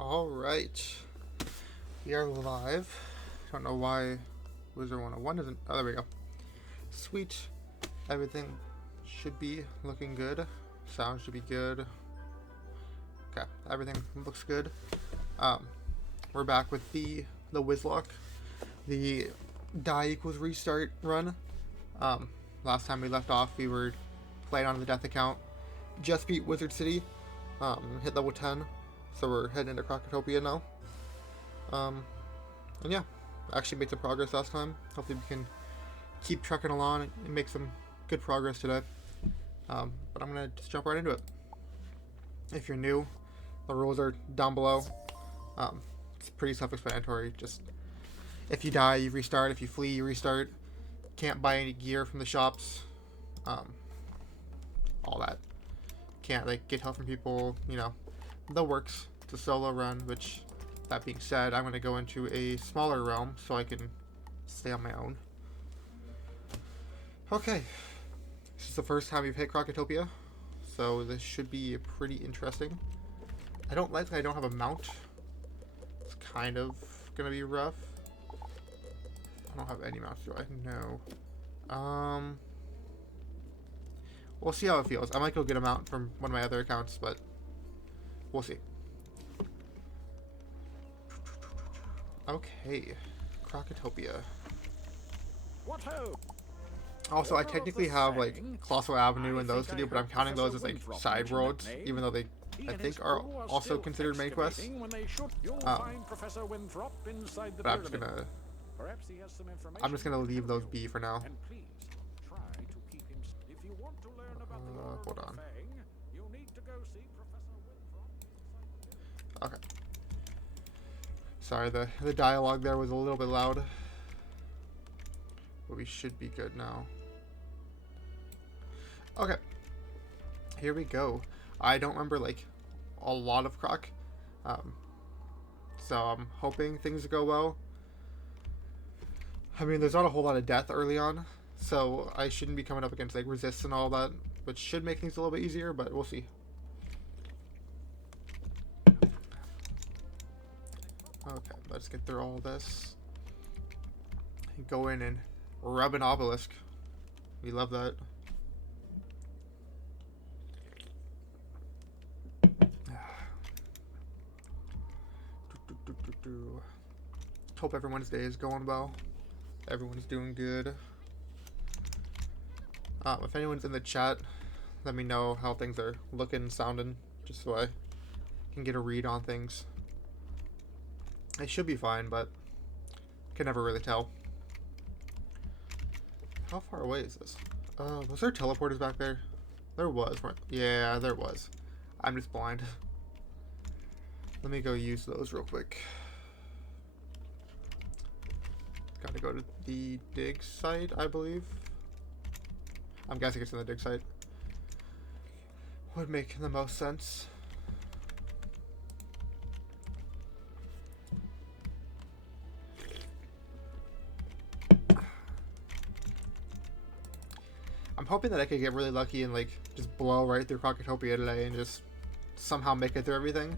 Alright. We are live. Don't know why Wizard101 isn't. Oh, there we go. Sweet. Everything should be looking good. Sound should be good. Okay, everything looks good. We're back with the Nuzlocke, the die equals restart run. Last time we left off, we were playing on the death account. Just beat Wizard City. Hit level 10, so we're heading into Crocotopia now. And yeah, actually made some progress last time. Hopefully we can keep trucking along and make some good progress today. But I'm gonna just jump right into it. If you're new, the rules are down below. It's pretty self-explanatory. Just if you die, you restart. If you flee, you restart. Can't buy any gear from the shops. All that. Can't like get help from people. You know, the works. It's a solo run. Which, that being said, I'm gonna go into a smaller realm so I can stay on my own. Okay, this is the first time we've hit Crocotopia, so this should be pretty interesting. I don't have a mount. It's kind of gonna be rough. I don't have any mounts, do I? No. We'll see how it feels. I might go get a mount from one of my other accounts, but we'll see. Okay, Crocotopia. What ho? Also, I technically have like Colossal Avenue and those to do, but I'm counting those as like side worlds, even though they, I think, are also considered main quests. But I'm just gonna leave those be for now. Hold on. Okay. Sorry, the dialogue there was a little bit loud, but we should be good now. Okay, here we go. I don't remember like a lot of Croc, so I'm hoping things go well. I mean, there's not a whole lot of death early on, so I shouldn't be coming up against like resists and all that, which should make things a little bit easier, but we'll see. Okay, let's get through all this. Go in and rub an obelisk. We love that. Hope everyone's day is going well. Everyone's doing good. If anyone's in the chat, let me know how things are looking, sounding, just so I can get a read on things. I should be fine, but can never really tell. How far away is this? Was there teleporters back there? There was. Yeah, there was. I'm just blind. Let me go use those real quick. Gotta go to the dig site, I believe. I'm guessing it's in the dig site. Would make the most sense. I'm hoping that I could get really lucky and like just blow right through Crocotopia today and just somehow make it through everything.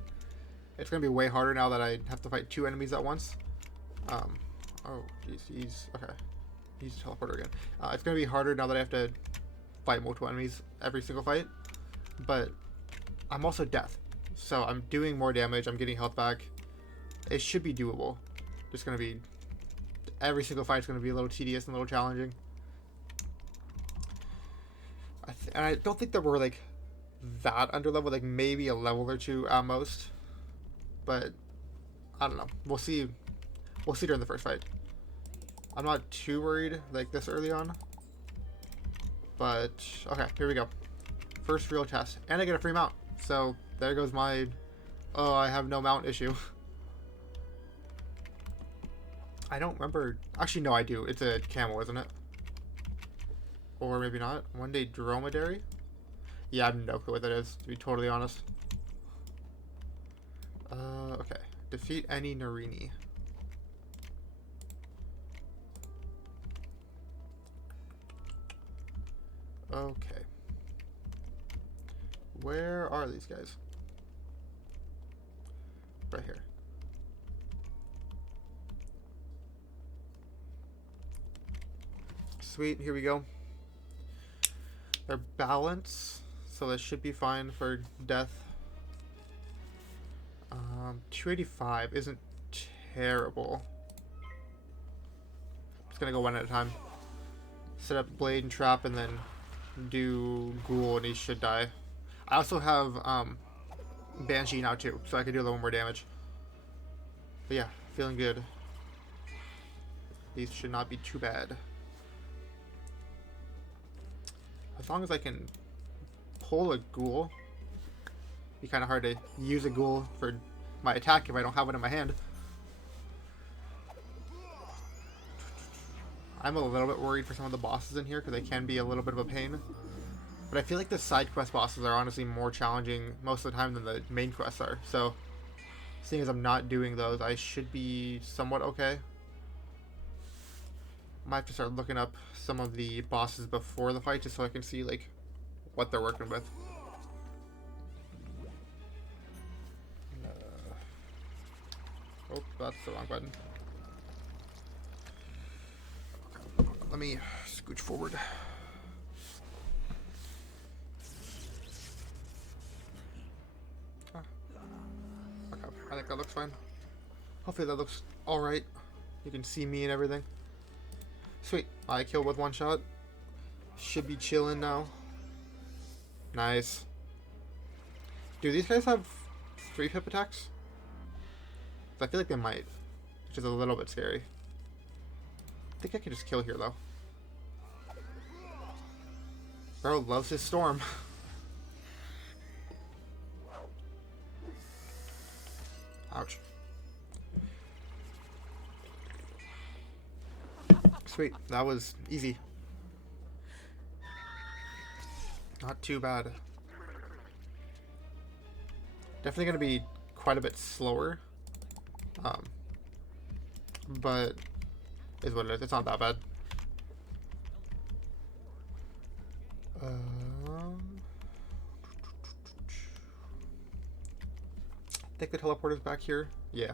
It's gonna be way harder now that I have to fight two enemies at once. Oh, jeez, he's okay. He's a teleporter again. It's gonna be harder now that I have to fight multiple enemies every single fight. But I'm also death, so I'm doing more damage. I'm getting health back. It should be doable. Just gonna be every single fight is gonna be a little tedious and a little challenging. And I don't think that we're like that under level, like maybe a level or two at most. But I don't know. We'll see. We'll see during the first fight. I'm not too worried like this early on. But okay, here we go. First real test, and I get a free mount. So there goes my oh, I have no mount issue. I don't remember. Actually, no, I do. It's a camel, isn't it? Or maybe not. One day dromedary? Yeah, I have no clue what that is, to be totally honest. Okay. Defeat any Narini. Okay. Where are these guys? Right here. Sweet, here we go. Their balance, so that should be fine for death. 285 isn't terrible. Just gonna go one at a time. Set up blade and trap, and then do ghoul, and he should die. I also have Banshee now too, so I can do a little more damage. But yeah, feeling good. These should not be too bad. As long as I can pull a ghoul. Be kind of hard to use a ghoul for my attack if I don't have it in my hand. I'm a little bit worried for some of the bosses in here because they can be a little bit of a pain. But I feel like the side quest bosses are honestly more challenging most of the time than the main quests are. So, seeing as I'm not doing those, I should be somewhat okay. Might have to start looking up some of the bosses before the fight just so I can see like what they're working with. Oh, that's the wrong button. Let me scooch forward. Okay, I think that looks fine. Hopefully that looks alright. You can see me and everything. Sweet. I killed with one shot. Should be chilling now. Nice. Do these guys have 3-pip attacks? I feel like they might, which is a little bit scary. I think I can just kill here though. Bro loves his storm. Ouch. Sweet, that was easy. Not too bad. Definitely gonna be quite a bit slower. But is what it is. It's not that bad. I think the teleporter's back here. Yeah.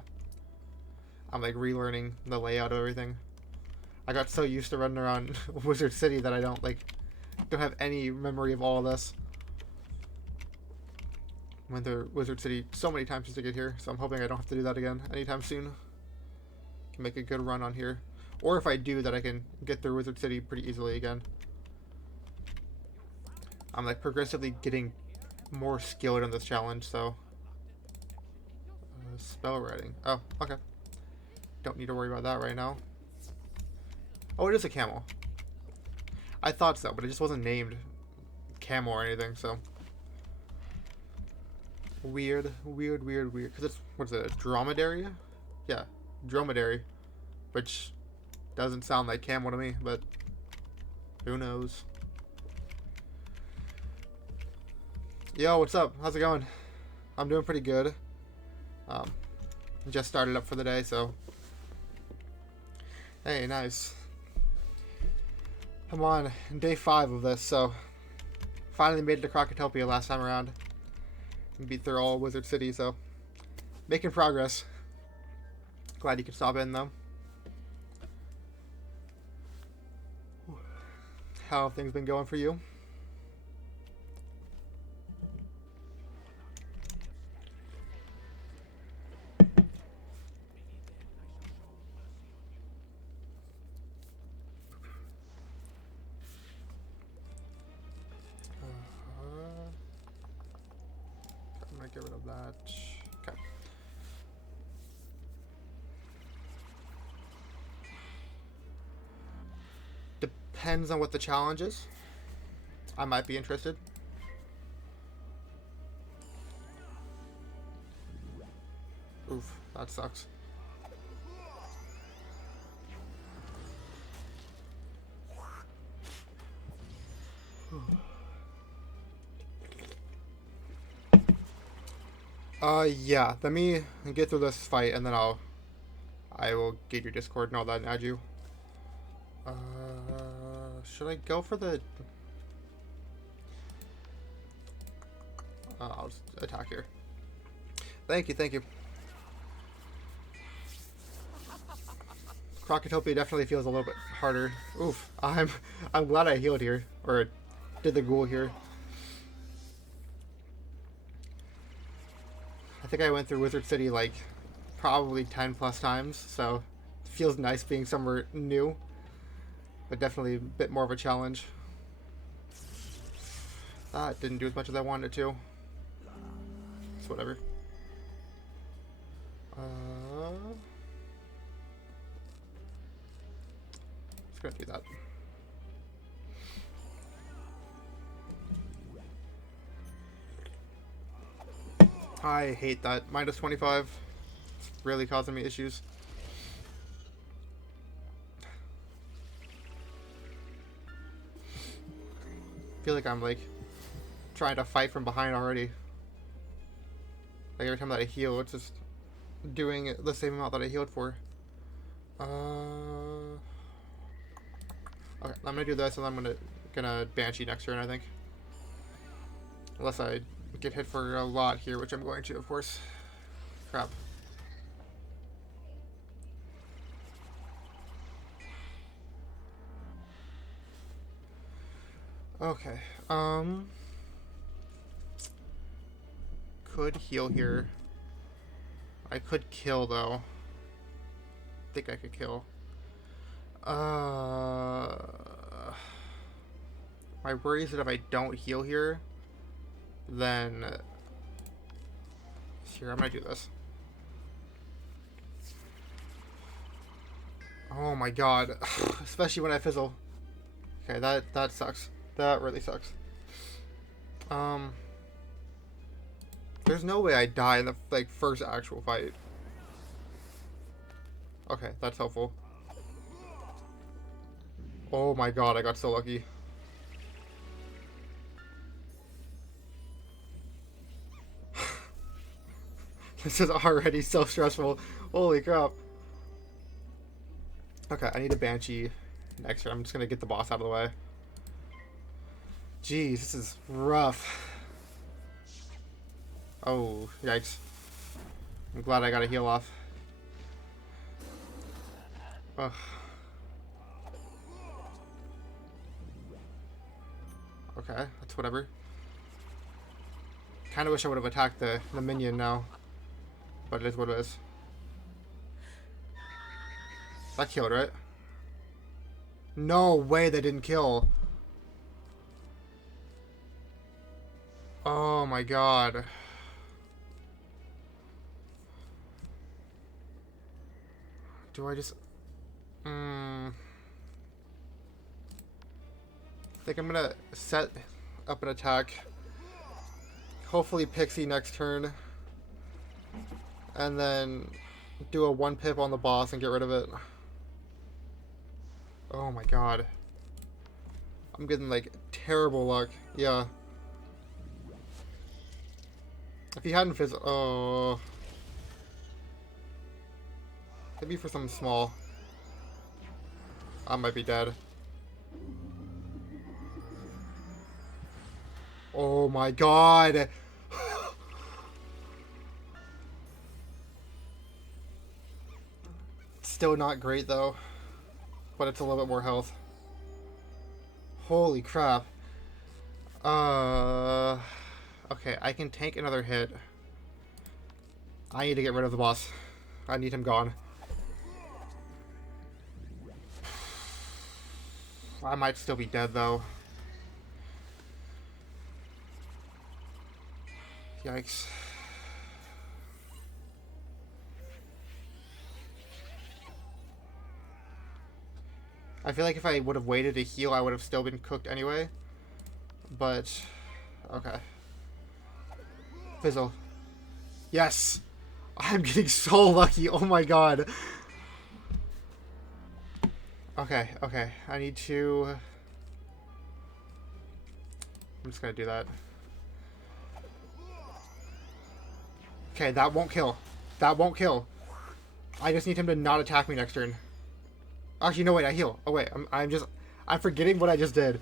I'm like relearning the layout of everything. I got so used to running around Wizard City that I don't have any memory of all of this. Went to Wizard City so many times since I get here, so I'm hoping I don't have to do that again anytime soon. Can make a good run on here. Or if I do, that I can get through Wizard City pretty easily again. I'm like progressively getting more skilled in this challenge, so... spell writing. Oh, okay. Don't need to worry about that right now. Oh, it is a camel. I thought so, but it just wasn't named camel or anything, so... Weird. Because it's, what's it, a dromedary? Yeah, dromedary. Which doesn't sound like camel to me, but who knows. Yo, what's up? How's it going? I'm doing pretty good. Just started up for the day, so... Hey, nice. I'm on day 5 of this, so... Finally made it to Crocotopia last time around. And beat through all Wizard City, so... Making progress. Glad you could stop in, though. How have things been going for you? I'm gonna get rid of that. Okay. Depends on what the challenge is. I might be interested. Oof, that sucks. Yeah. Let me get through this fight, and then I will get your Discord and all that and add you. Should I go for the... I'll just attack here. Thank you. Crocotopia definitely feels a little bit harder. Oof. I'm glad I healed here. Or did the ghoul here. I think I went through Wizard City like probably 10 plus times, so it feels nice being somewhere new. But definitely a bit more of a challenge. That didn't do as much as I wanted it to. It's whatever. Just gonna do that. I hate that. Minus 25. It's really causing me issues. I feel like I'm like trying to fight from behind already. Like every time that I heal, it's just doing the same amount that I healed for. Okay, I'm gonna do this, and I'm gonna Banshee next turn, I think. Unless I get hit for a lot here, which I'm going to, of course. Crap. Okay, could heal here. I could kill, though. I think I could kill. My worry is that if I don't heal here, then... Here, I'm gonna do this. Oh my god. Especially when I fizzle. Okay, that sucks. That really sucks. There's no way I die in the first actual fight. Okay, that's helpful. Oh my god, I got so lucky. This is already so stressful. Holy crap. Okay, I need a Banshee next turn. I'm just gonna get the boss out of the way. Jeez, this is rough. Oh, yikes. I'm glad I got a heal off. Ugh. Okay, that's whatever. Kinda wish I would have attacked the minion now. But it is what it is. That killed, right? No way they didn't kill. Oh my god. Do I just... I think I'm gonna set up an attack. Hopefully Pixie next turn. And then do a 1-pip on the boss and get rid of it. Oh my god. I'm getting like terrible luck. Yeah. If he hadn't fizzled... Oh. Maybe for something small. I might be dead. Oh my god. Still not great though. But it's a little bit more health. Holy crap. Okay, I can tank another hit. I need to get rid of the boss. I need him gone. I might still be dead though. Yikes. I feel like if I would have waited to heal, I would have still been cooked anyway. But, okay. Fizzle. Yes! I'm getting so lucky. Oh my god. Okay, okay. I need to... I'm just gonna do that. Okay, that won't kill. That won't kill. I just need him to not attack me next turn. Actually, no, wait, I heal. Oh, wait, I'm forgetting what I just did.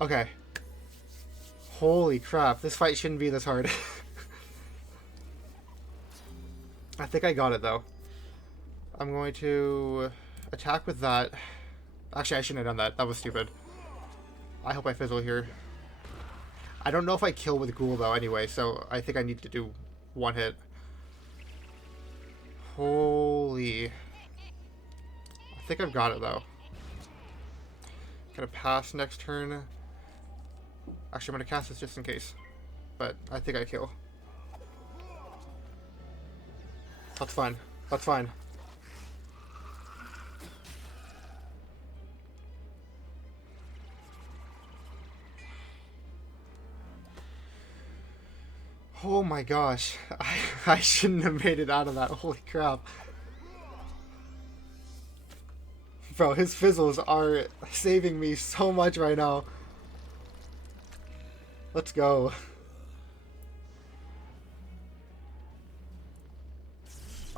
Okay. Holy crap, this fight shouldn't be this hard. I think I got it, though. I'm going to attack with that. Actually, I shouldn't have done that. That was stupid. I hope I fizzle here. I don't know if I kill with Ghoul though anyway, so I think I need to do one hit. Holy. I think I've got it though. Gonna pass next turn. Actually, I'm gonna cast this just in case. But I think I kill. That's fine. That's fine. Oh my gosh. I shouldn't have made it out of that. Holy crap. Bro, his fizzles are saving me so much right now. Let's go.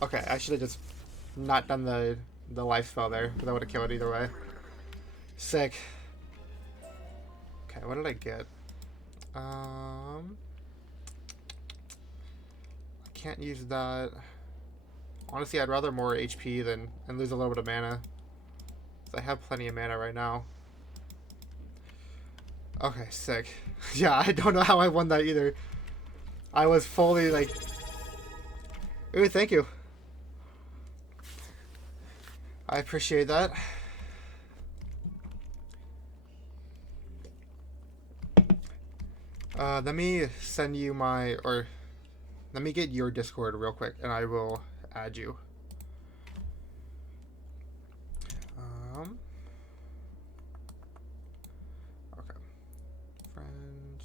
Okay, I should have just not done the life spell there, because I would have killed it either way. Sick. Okay, what did I get? I can't use that. Honestly, I'd rather more HP than and lose a little bit of mana. I have plenty of mana right now. Okay, sick. Yeah, I don't know how I won that either. I was fully like... Ooh, thank you. I appreciate that. Let me send you my... Or... Let me get your Discord real quick, and I will add you. Okay. Friends.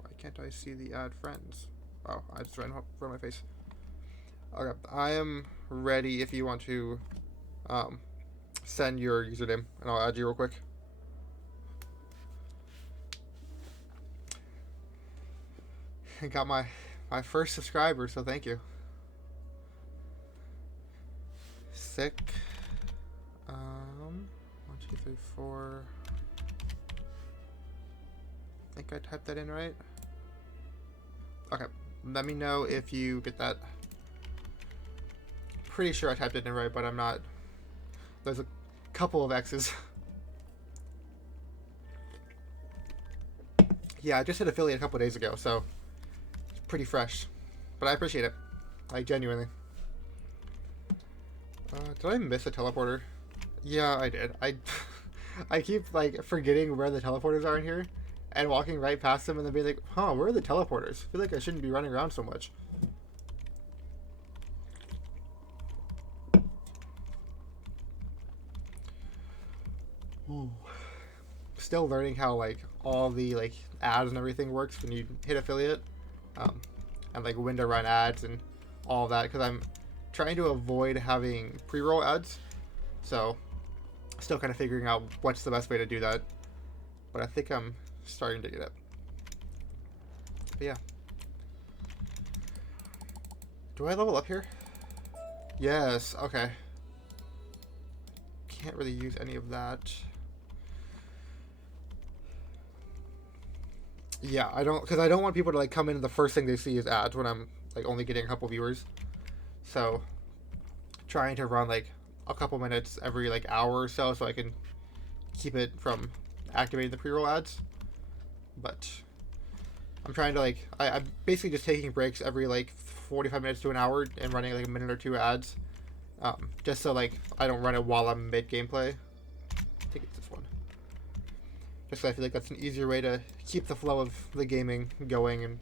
Why can't I see the add friends? Oh, I just ran for my face. Okay, I am ready if you want to send your username, and I'll add you real quick. I got my first subscriber, so thank you. Sick. 1, 2, 3, 4. I think I typed that in right. Okay, let me know if you get that. Pretty sure I typed it in right, but I'm not. There's a couple of X's. Yeah, I just hit affiliate a couple days ago, so it's pretty fresh. But I appreciate it. Like, genuinely. Did I miss a teleporter? Yeah, I did. I keep, like, forgetting where the teleporters are in here and walking right past them and then being like, huh, where are the teleporters? I feel like I shouldn't be running around so much. Ooh. Still learning how, like, all the, like, ads and everything works when you hit affiliate. And, like, when to run ads and all that, because I'm trying to avoid having pre-roll ads. So, still kind of figuring out what's the best way to do that. But I think I'm starting to get it. But yeah. Do I level up here? Yes, okay. Can't really use any of that. Yeah, I don't, because I don't want people to, like, come in and the first thing they see is ads when I'm, like, only getting a couple viewers. So, trying to run, like, a couple minutes every, like, hour or so I can keep it from activating the pre-roll ads. But I'm trying to, like, I'm basically just taking breaks every, like, 45 minutes to an hour and running, like, a minute or two ads. Just so, like, I don't run it while I'm mid-gameplay. I think it's this one. Just so I feel like that's an easier way to keep the flow of the gaming going and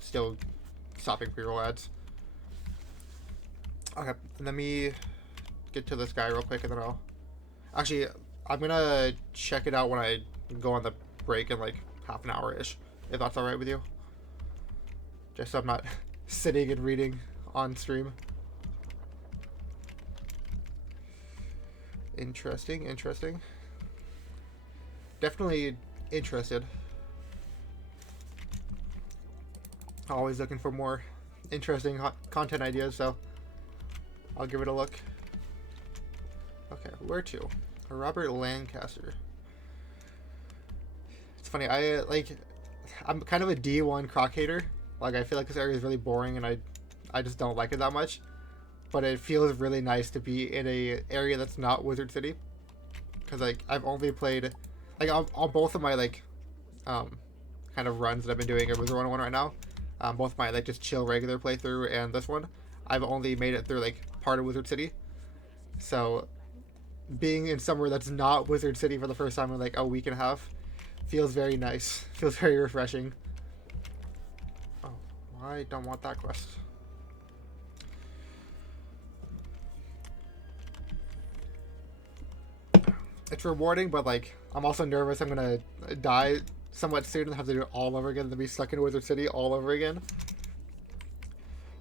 still stopping pre-roll ads. Okay, let me get to this guy real quick and then I'll... Actually, I'm gonna check it out when I go on the break in like half an hour-ish, if that's alright with you. Just so I'm not sitting and reading on stream. Interesting, interesting. Definitely interested. Always looking for more interesting content ideas, so I'll give it a look. Okay, where to? Robert Lancaster. It's funny, I'm kind of a D1 croc hater. Like, I feel like this area is really boring and I just don't like it that much. but it feels really nice to be in a area that's not Wizard City, because like I've only played like on both of my like kind of runs that I've been doing at Wizard101 right now, both my like just chill regular playthrough and this one, I've only made it through like part of Wizard City. So being in somewhere that's not Wizard City for the first time in like a week and a half feels very nice. Feels very refreshing. Oh, I don't want that quest. It's rewarding, but like I'm also nervous I'm gonna die somewhat soon and have to do it all over again, to be stuck in Wizard City all over again.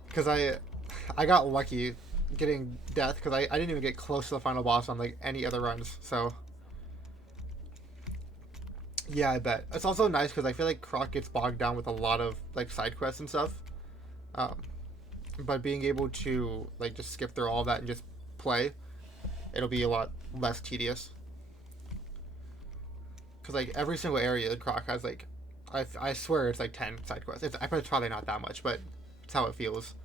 Because I got lucky getting death, because I didn't even get close to the final boss on like any other runs. So yeah, I bet. It's also nice because I feel like Croc gets bogged down with a lot of like side quests and stuff. But being able to like just skip through all that and just play, it'll be a lot less tedious. Because like every single area in Croc has like, I swear it's like 10 side quests. It's probably not that much, but it's how it feels.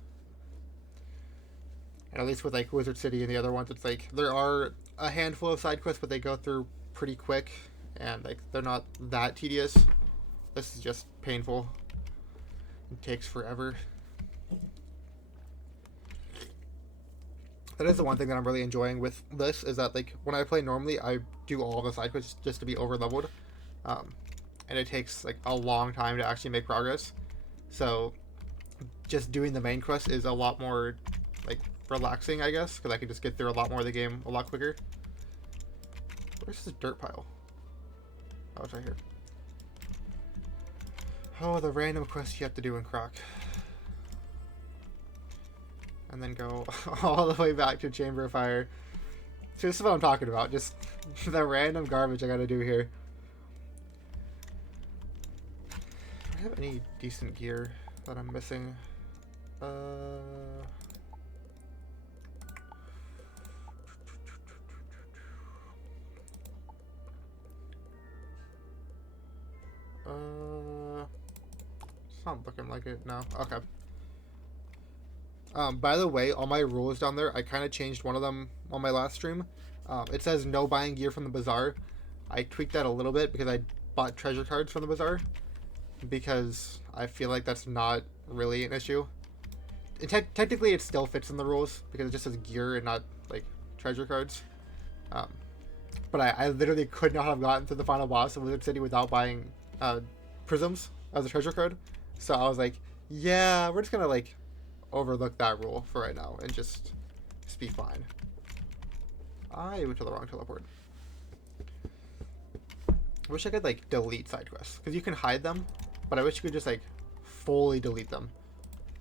And at least with like Wizard City and the other ones, it's like there are a handful of side quests, but they go through pretty quick, and like they're not that tedious. This is just painful. It takes forever. That is the one thing that I'm really enjoying with this, is that like when I play normally, I do all the side quests just to be over leveled, and it takes like a long time to actually make progress. So just doing the main quest is a lot more like relaxing, I guess, because I can just get through a lot more of the game a lot quicker. Where's this dirt pile? Oh, it's right here. Oh, the random quest you have to do in Croc. And then go all the way back to Chamber of Fire. So this is what I'm talking about. Just the random garbage I gotta do here. Do I have any decent gear that I'm missing? It's not looking like it. No. Okay. By the way, all my rules down there, I kind of changed one of them on my last stream. It says no buying gear from the bazaar. I tweaked that a little bit because I bought treasure cards from the bazaar, because I feel like that's not really an issue. Technically, it still fits in the rules because it just says gear and not like treasure cards. But I literally could not have gotten to the final boss of Wizard City without buying prisms as a treasure card. So I was like, yeah, we're just gonna like overlook that rule for right now and just be fine. I went to the wrong teleport. I wish I could like delete side quests, because you can hide them, but I wish you could just like fully delete them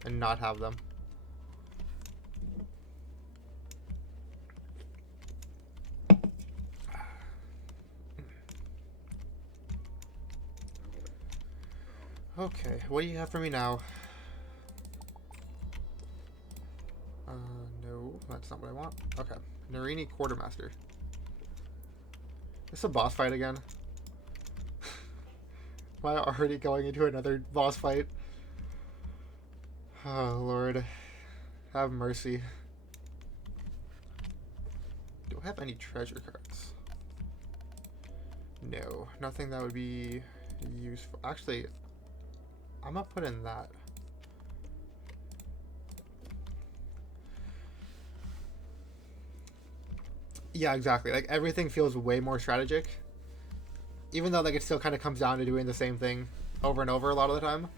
and not have them. Okay, what do you have for me now? No, that's not what I want. Okay, Narini Quartermaster. This a boss fight again? Am I already going into another boss fight? Oh, Lord. Have mercy. Do I have any treasure cards? No, nothing that would be useful. Actually, I'm gonna put in that. Yeah, exactly. Like everything feels way more strategic, even though like it still kind of comes down to doing the same thing over and over a lot of the time.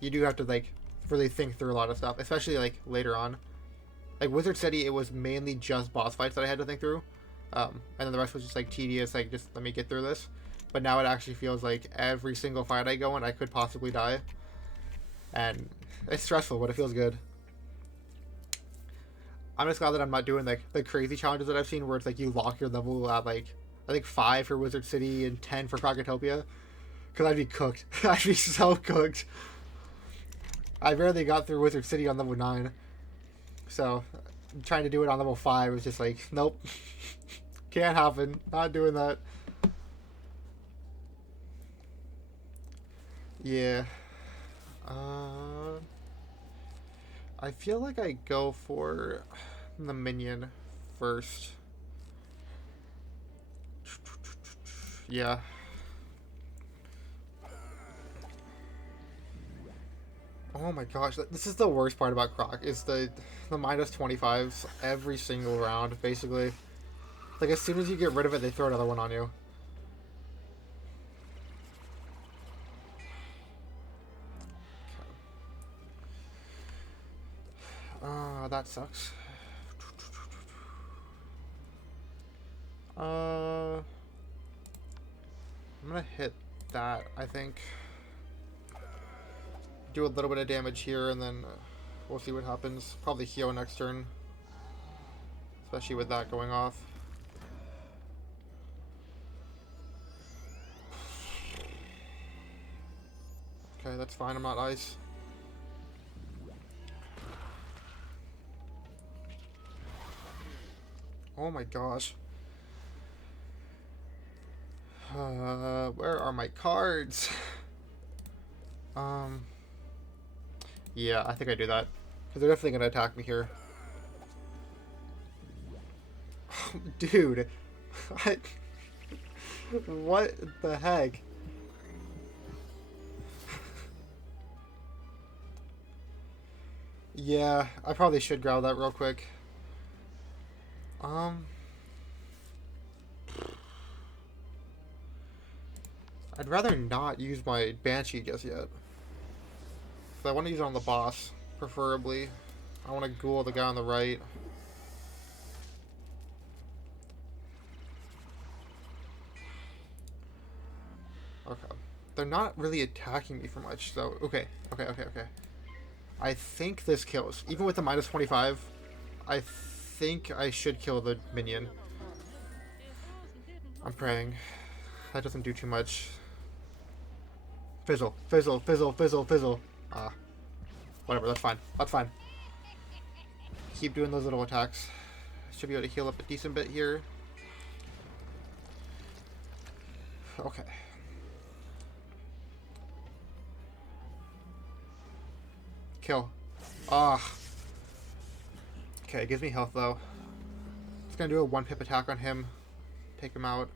You do have to like really think through a lot of stuff, especially like later on. Like Wizard City, it was mainly just boss fights that I had to think through, and then the rest was just like tedious. Like just let me get through this. But now it actually feels like every single fight I go in, I could possibly die, and it's stressful, but it feels good. I'm just glad that I'm not doing like the crazy challenges that I've seen where it's like you lock your level at like I think 5 for Wizard City and 10 for Crocotopia, because I'd be cooked. I'd be so cooked. I barely got through Wizard City on level 9, so trying to do it on level 5 was just like nope, can't happen. Not doing that. Yeah. I feel like I go for the minion first. Yeah. Oh my gosh, this is the worst part about Croc, is the minus 25s every single round, basically. Like, as soon as you get rid of it, they throw another one on you. That sucks. I'm gonna hit that, I think. Do a little bit of damage here, and then we'll see what happens. Probably heal next turn. Especially with that going off. Okay, that's fine. I'm not ice. Oh my gosh. Where are my cards? Yeah, I think I do that. Because they're definitely going to attack me here. Dude. What the heck? Yeah, I probably should grab that real quick. I'd rather not use my Banshee just yet. I want to use it on the boss, preferably. I want to ghoul the guy on the right. Okay. They're not really attacking me for much, so... Okay. I think this kills. Even with the minus 25, I think I should kill the minion. I'm praying. That doesn't do too much. Fizzle. Whatever, that's fine. Keep doing those little attacks. Should be able to heal up a decent bit here. Okay. Kill. Okay, it gives me health though. It's gonna do a 1-pip attack on him. Take him out.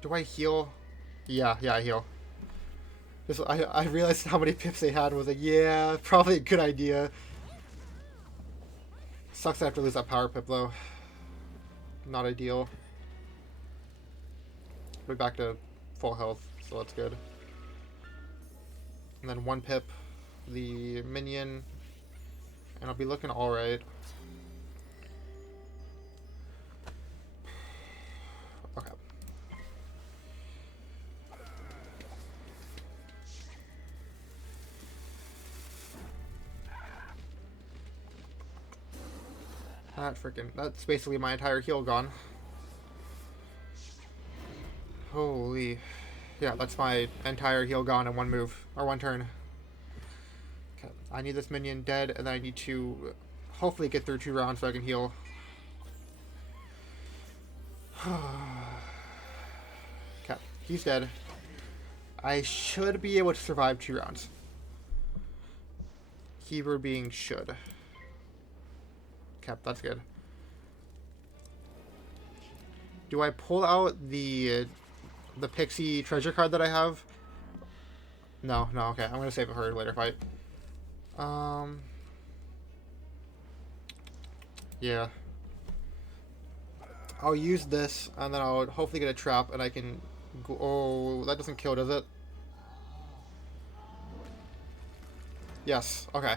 Do I heal? Yeah, I heal. I realized how many pips they had. Was like, yeah, probably a good idea. Sucks I have to lose that power pip though. Not ideal. We're back to full health, so that's good. And then 1 pip, the minion, and I'll be looking alright. Okay. That's basically my entire heal gone. Holy. Yeah, that's my entire heal gone in one move, or one turn. Okay, I need this minion dead, and then I need to hopefully get through 2 rounds so I can heal. Okay, he's dead. I should be able to survive 2 rounds. Keyword being should. Okay, that's good. Do I pull out the pixie treasure card that I have? No, okay. I'm gonna save it for a later fight. Yeah. I'll use this, and then I'll hopefully get a trap, and I can go... Oh, that doesn't kill, does it? Yes, okay.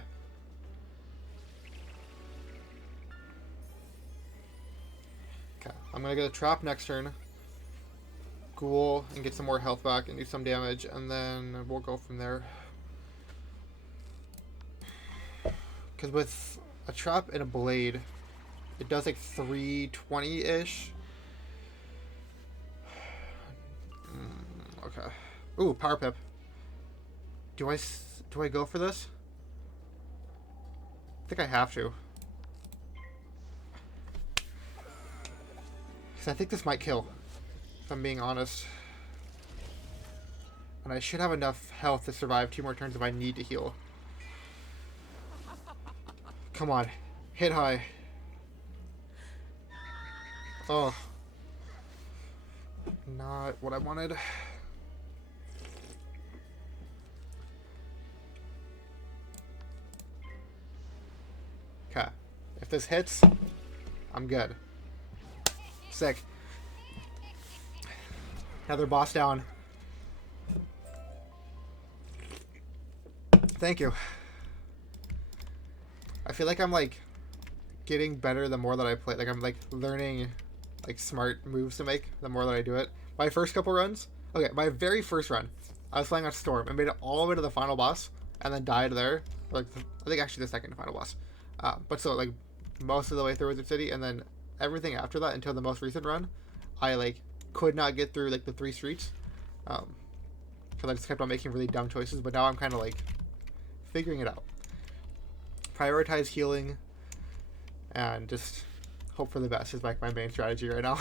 Okay, I'm gonna get a trap next turn. Ghoul and get some more health back and do some damage, and then we'll go from there. Because with a trap and a blade, it does like 320-ish. Okay. Ooh, power pip. Do I go for this? I think I have to. Because I think this might kill. If I'm being honest. And I should have enough health to survive 2 more turns if I need to heal. Come on. Hit high. Oh. Not what I wanted. Okay. If this hits, I'm good. Sick. Another boss down. Thank you. I feel like I'm like getting better the more that I play. Like I'm like learning like smart moves to make the more that I do it. My first couple runs, okay, my very first run, I was playing on Storm and made it all the way to the final boss and then died there. Like I think actually the second final boss. But so like most of the way through Wizard City, and then everything after that until the most recent run, I like could not get through like the 3 streets. Because I just kept on making really dumb choices. But now I'm kind of like figuring it out. Prioritize healing and just hope for the best is like my main strategy right now.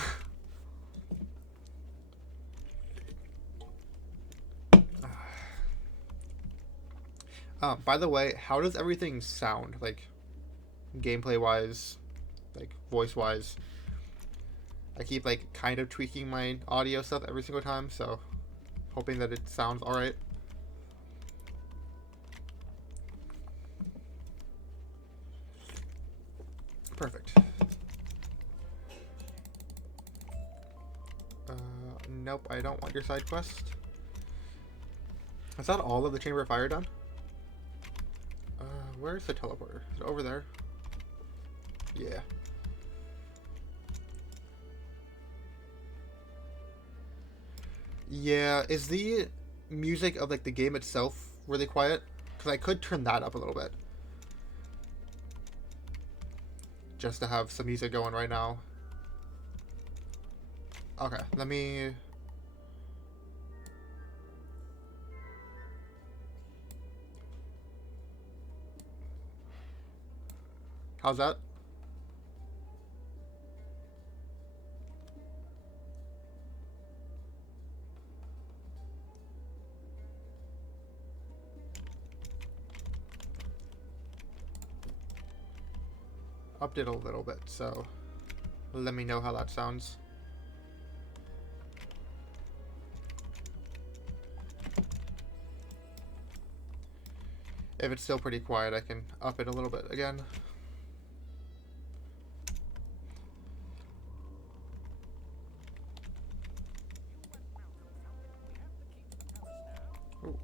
By the way, how does everything sound? Like gameplay wise, like voice wise? I keep like kind of tweaking my audio stuff every single time, so hoping that it sounds alright. Perfect. Nope, I don't want your side quest. Is that all of the Chamber of Fire done? Where's the teleporter? Is it over there? Yeah. Yeah, is the music of like the game itself really quiet? Because I could turn that up a little bit. Just to have some music going right now. Okay, let me... How's that? Upped it a little bit, so let me know how that sounds. If it's still pretty quiet, I can up it a little bit again. Ooh.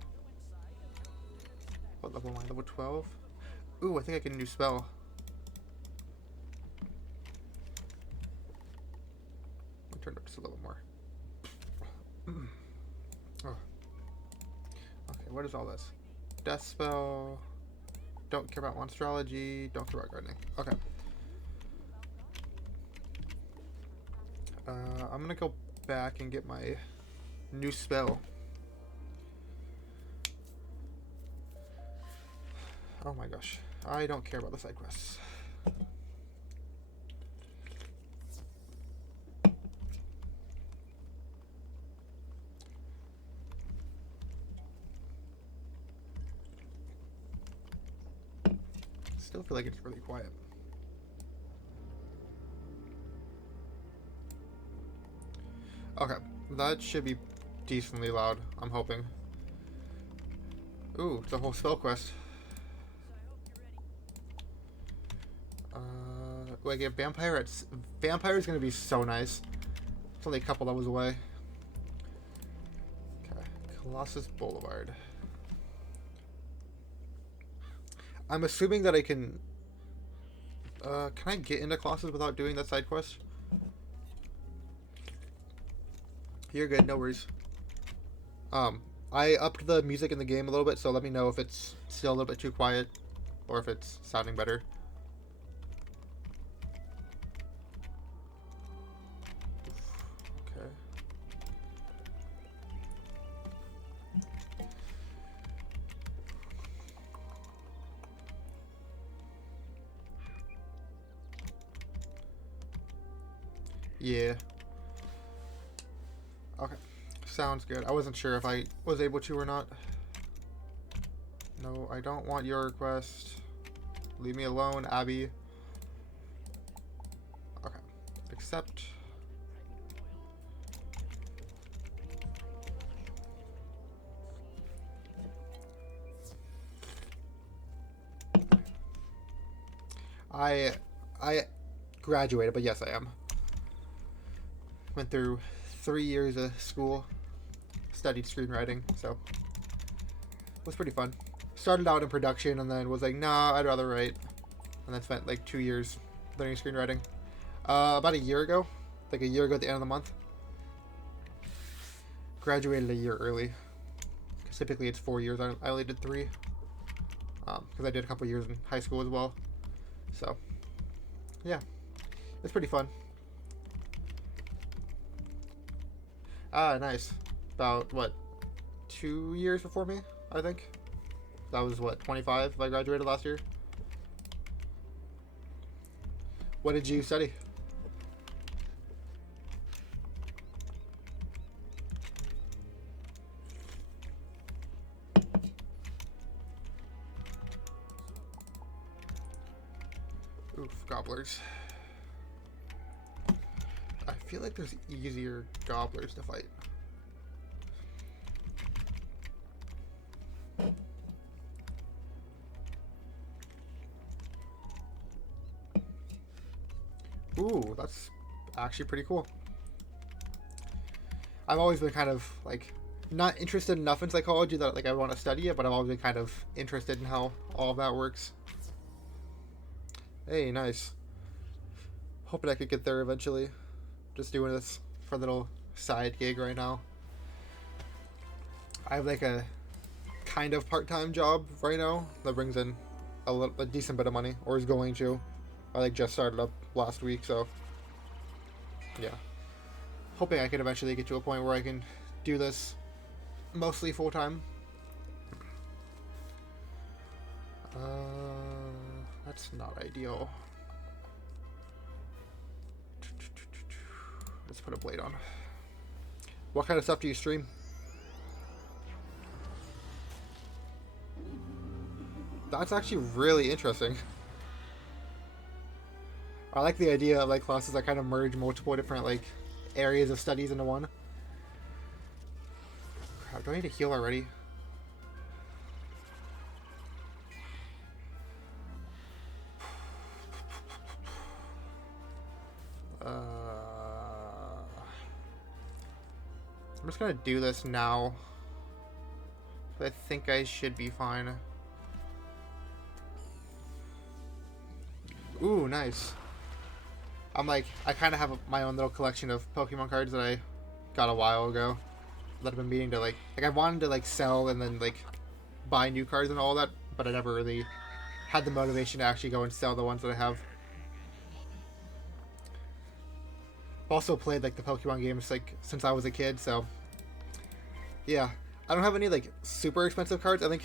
What level am I? Level 12? Ooh, I think I can do spell. I'll turn it up just a little more. Oh. Okay, what is all this? Death spell. Don't care about monstrology. Don't care about gardening. Okay. I'm gonna go back and get my new spell. Oh my gosh. I don't care about the side quests. Still feel like it's really quiet. Okay, that should be decently loud, I'm hoping. Ooh, it's a whole spell quest. Like a vampire. Vampire is gonna be so nice. It's only a couple levels away. Okay, Colossus Boulevard. I'm assuming that I can. Can I get into Colossus without doing that side quest? You're good, no worries. I upped the music in the game a little bit, so let me know if it's still a little bit too quiet, or if it's sounding better. Yeah. Okay. Sounds good. I wasn't sure if I was able to or not. No, I don't want your request. Leave me alone, Abby. Okay. Accept. I graduated, but yes, I am. Went through 3 years of school, studied screenwriting, so it was pretty fun. Started out in production and then was like, nah, I'd rather write. And then spent like 2 years learning screenwriting. About a year ago, like a year ago at the end of the month. Graduated a year early. Because typically it's 4 years. I only did 3. Because I did a couple years in high school as well. So, yeah. It's pretty fun. Ah, nice. About, what, 2 years before me, I think? That was, what, 25 if I graduated last year? What did you study? Oof, gobblers. I feel like there's easier gobblers to fight. Ooh, that's actually pretty cool. I've always been kind of like not interested enough in psychology that like I want to study it, but I've always been kind of interested in how all of that works. Hey, nice. Hoping I could get there eventually. Just doing this for a little side gig right now. I have like a kind of part-time job right now that brings in a decent bit of money, or is going to. I like just started up last week, so yeah. Hoping I can eventually get to a point where I can do this mostly full-time. That's not ideal. Let's put a blade on. What kind of stuff do you stream? That's actually really interesting. I like the idea of like classes that kind of merge multiple different like areas of studies into one. Crap, do I need to heal already? I'm just gonna do this now. I think I should be fine. Ooh, nice. I'm like, I kind of have my own little collection of Pokemon cards that I got a while ago that I've been meaning to like I wanted to like sell and then like buy new cards and all that, but I never really had the motivation to actually go and sell the ones that I have. I've also played like the Pokemon games like since I was a kid, so yeah. I don't have any like super expensive cards. I think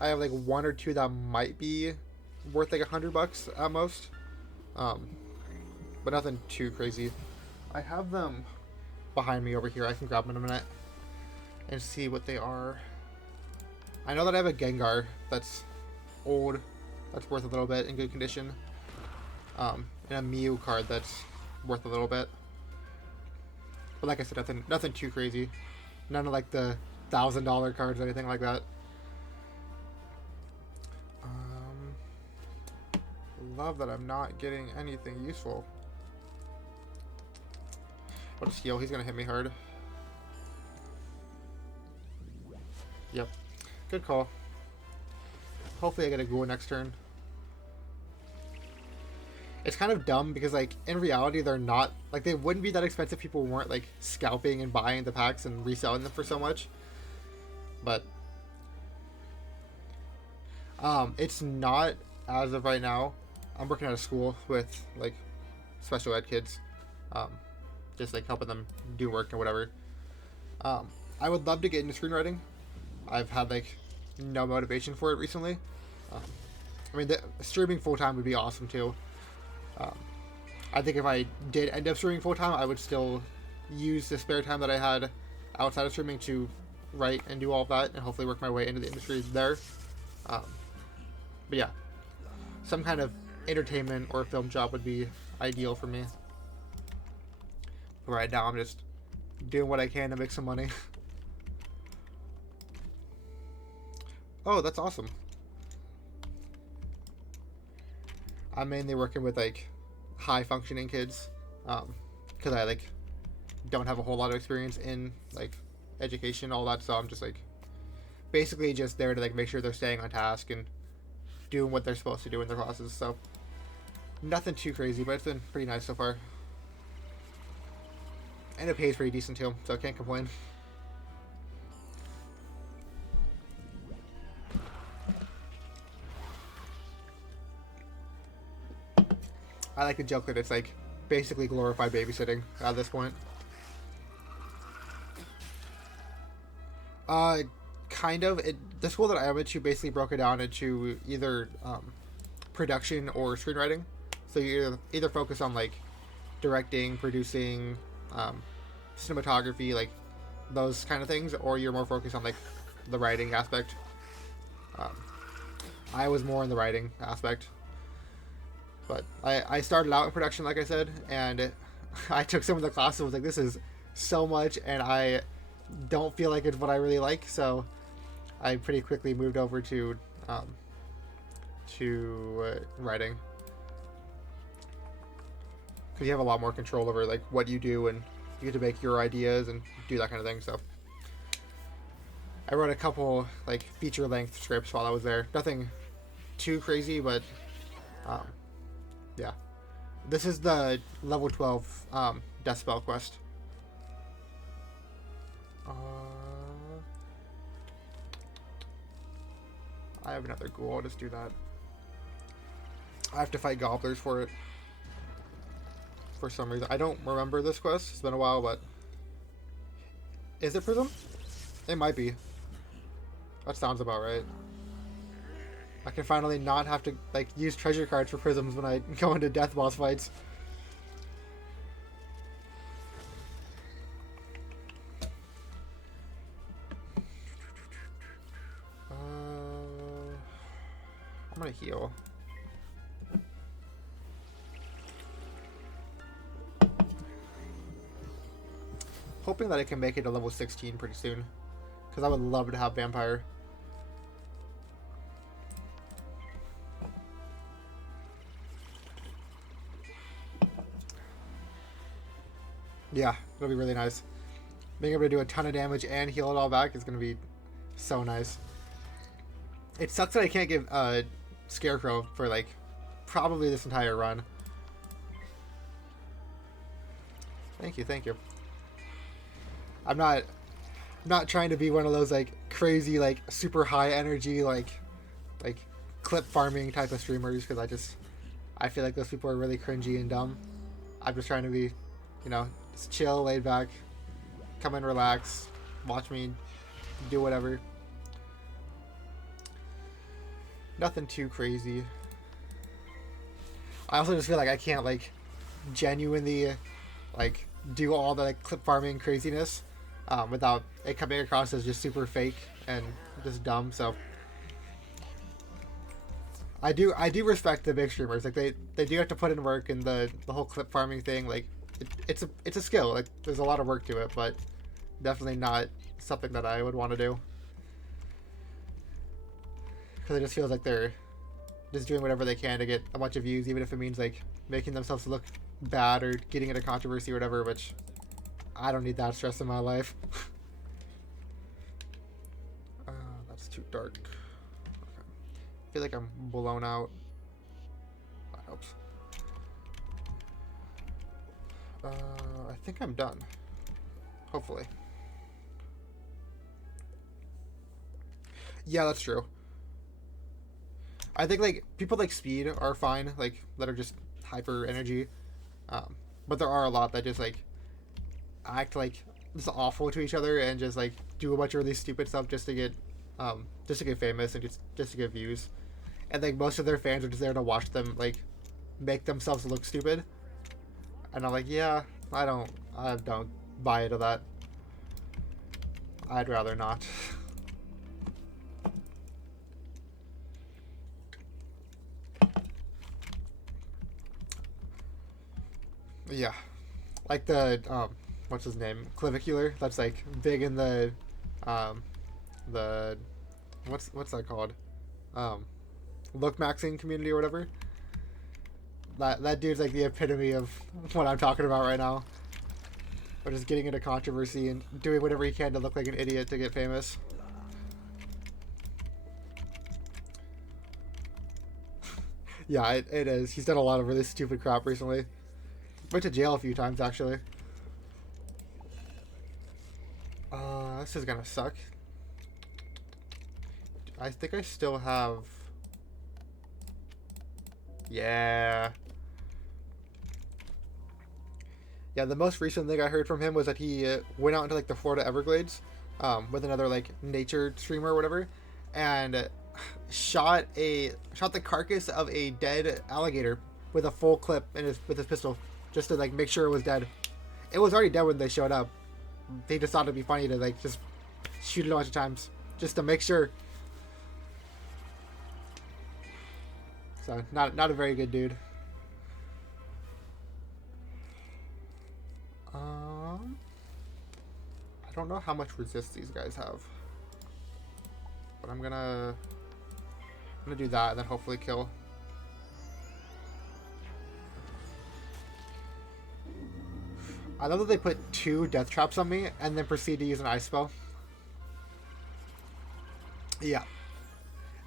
I have like 1 or 2 that might be worth like $100 at most. But nothing too crazy. I have them behind me over here. I can grab them in a minute and see what they are. I know that I have a Gengar that's old, that's worth a little bit in good condition. And a Mew card that's worth a little bit. But like I said, nothing too crazy. None of like the $1,000 cards or anything like that. Love that I'm not getting anything useful. What a heal, he's gonna hit me hard. Yep. Good call. Hopefully I get a ghoul next turn. It's kind of dumb because like in reality they're not like they wouldn't be that expensive if people weren't like scalping and buying the packs and reselling them for so much. But it's not as of right now. I'm working at a school with like special ed kids, just like helping them do work or whatever. I would love to get into screenwriting. I've had like no motivation for it recently. I mean, streaming full time would be awesome too. I think if I did end up streaming full time, I would still use the spare time that I had outside of streaming to write and do all of that and hopefully work my way into the industry there. But yeah, some kind of entertainment or film job would be ideal for me. But right now I'm just doing what I can to make some money. Oh, that's awesome. I'm mainly working with like high functioning kids, because I like don't have a whole lot of experience in like education, all that, so I'm just like basically just there to like make sure they're staying on task and doing what they're supposed to do in their classes. So nothing too crazy, but it's been pretty nice so far. And it pays pretty decent too, so I can't complain. I like to joke that it's like basically glorified babysitting at this point. Kind of. The school that I went to basically broke it down into either production or screenwriting. So you either focus on like directing, producing, cinematography, like those kind of things, or you're more focused on like the writing aspect. I was more in the writing aspect. But I started out in production, like I said, and I took some of the classes. I was like, this is so much, and I don't feel like it's what I really like. So I pretty quickly moved over to writing, because you have a lot more control over like what you do, and you get to make your ideas and do that kind of thing. So I wrote a couple like feature-length scripts while I was there. Nothing too crazy, but yeah. This is the level 12 Death Spell quest. I have another ghoul. I'll just do that. I have to fight gobblers for it. For some reason. I don't remember this quest. It's been a while, but... Is it Prism? It might be. That sounds about right. I can finally not have to like use treasure cards for prisms when I go into death boss fights. I'm gonna heal. Hoping that I can make it to level 16 pretty soon, because I would love to have vampire. Yeah, it'll be really nice. Being able to do a ton of damage and heal it all back is going to be so nice. It sucks that I can't give Scarecrow for like probably this entire run. Thank you, thank you. I'm not trying to be one of those like crazy like super high energy like clip farming type of streamers, because I feel like those people are really cringy and dumb. I'm just trying to be, you know, just chill, laid back, come and relax, watch me do whatever. Nothing too crazy. I also just feel like I can't like genuinely like do all the like, clip farming craziness without it coming across as just super fake and just dumb. So I do respect the big streamers. Like they do have to put in work, and the whole clip farming thing, like it's a skill. Like there's a lot of work to it, but definitely not something that I would want to do, because it just feels like they're just doing whatever they can to get a bunch of views, even if it means like making themselves look bad or getting into controversy or whatever, which I don't need that stress in my life. That's too dark. Okay. I feel like I'm blown out. That helps. I think I'm done. Hopefully. Yeah, that's true. I think like people like speed are fine, like that are just hyper energy. But there are a lot that just like act like just awful to each other and just like do a bunch of really stupid stuff just to get famous and just to get views. And like most of their fans are just there to watch them like make themselves look stupid. And I'm like, yeah, I don't buy into that. I'd rather not. Yeah. Like the, what's his name? Clavicular. That's like big in um, the, what's that called? Look maxing community or whatever. That dude's like the epitome of what I'm talking about right now. Or just getting into controversy and doing whatever he can to look like an idiot to get famous. Yeah, it is. He's done a lot of really stupid crap recently. Went to jail a few times, actually. This is gonna suck. I think I still have... Yeah. Yeah, the most recent thing I heard from him was that he went out into like the Florida Everglades with another like nature streamer or whatever, and shot the carcass of a dead alligator with a full clip with his pistol, just to like make sure it was dead. It was already dead when they showed up. They just thought it'd be funny to like just shoot it a bunch of times just to make sure. So not a very good dude. I don't know how much resist these guys have, but I'm gonna do that and then hopefully kill. I love that they put 2 death traps on me and then proceed to use an ice spell. Yeah.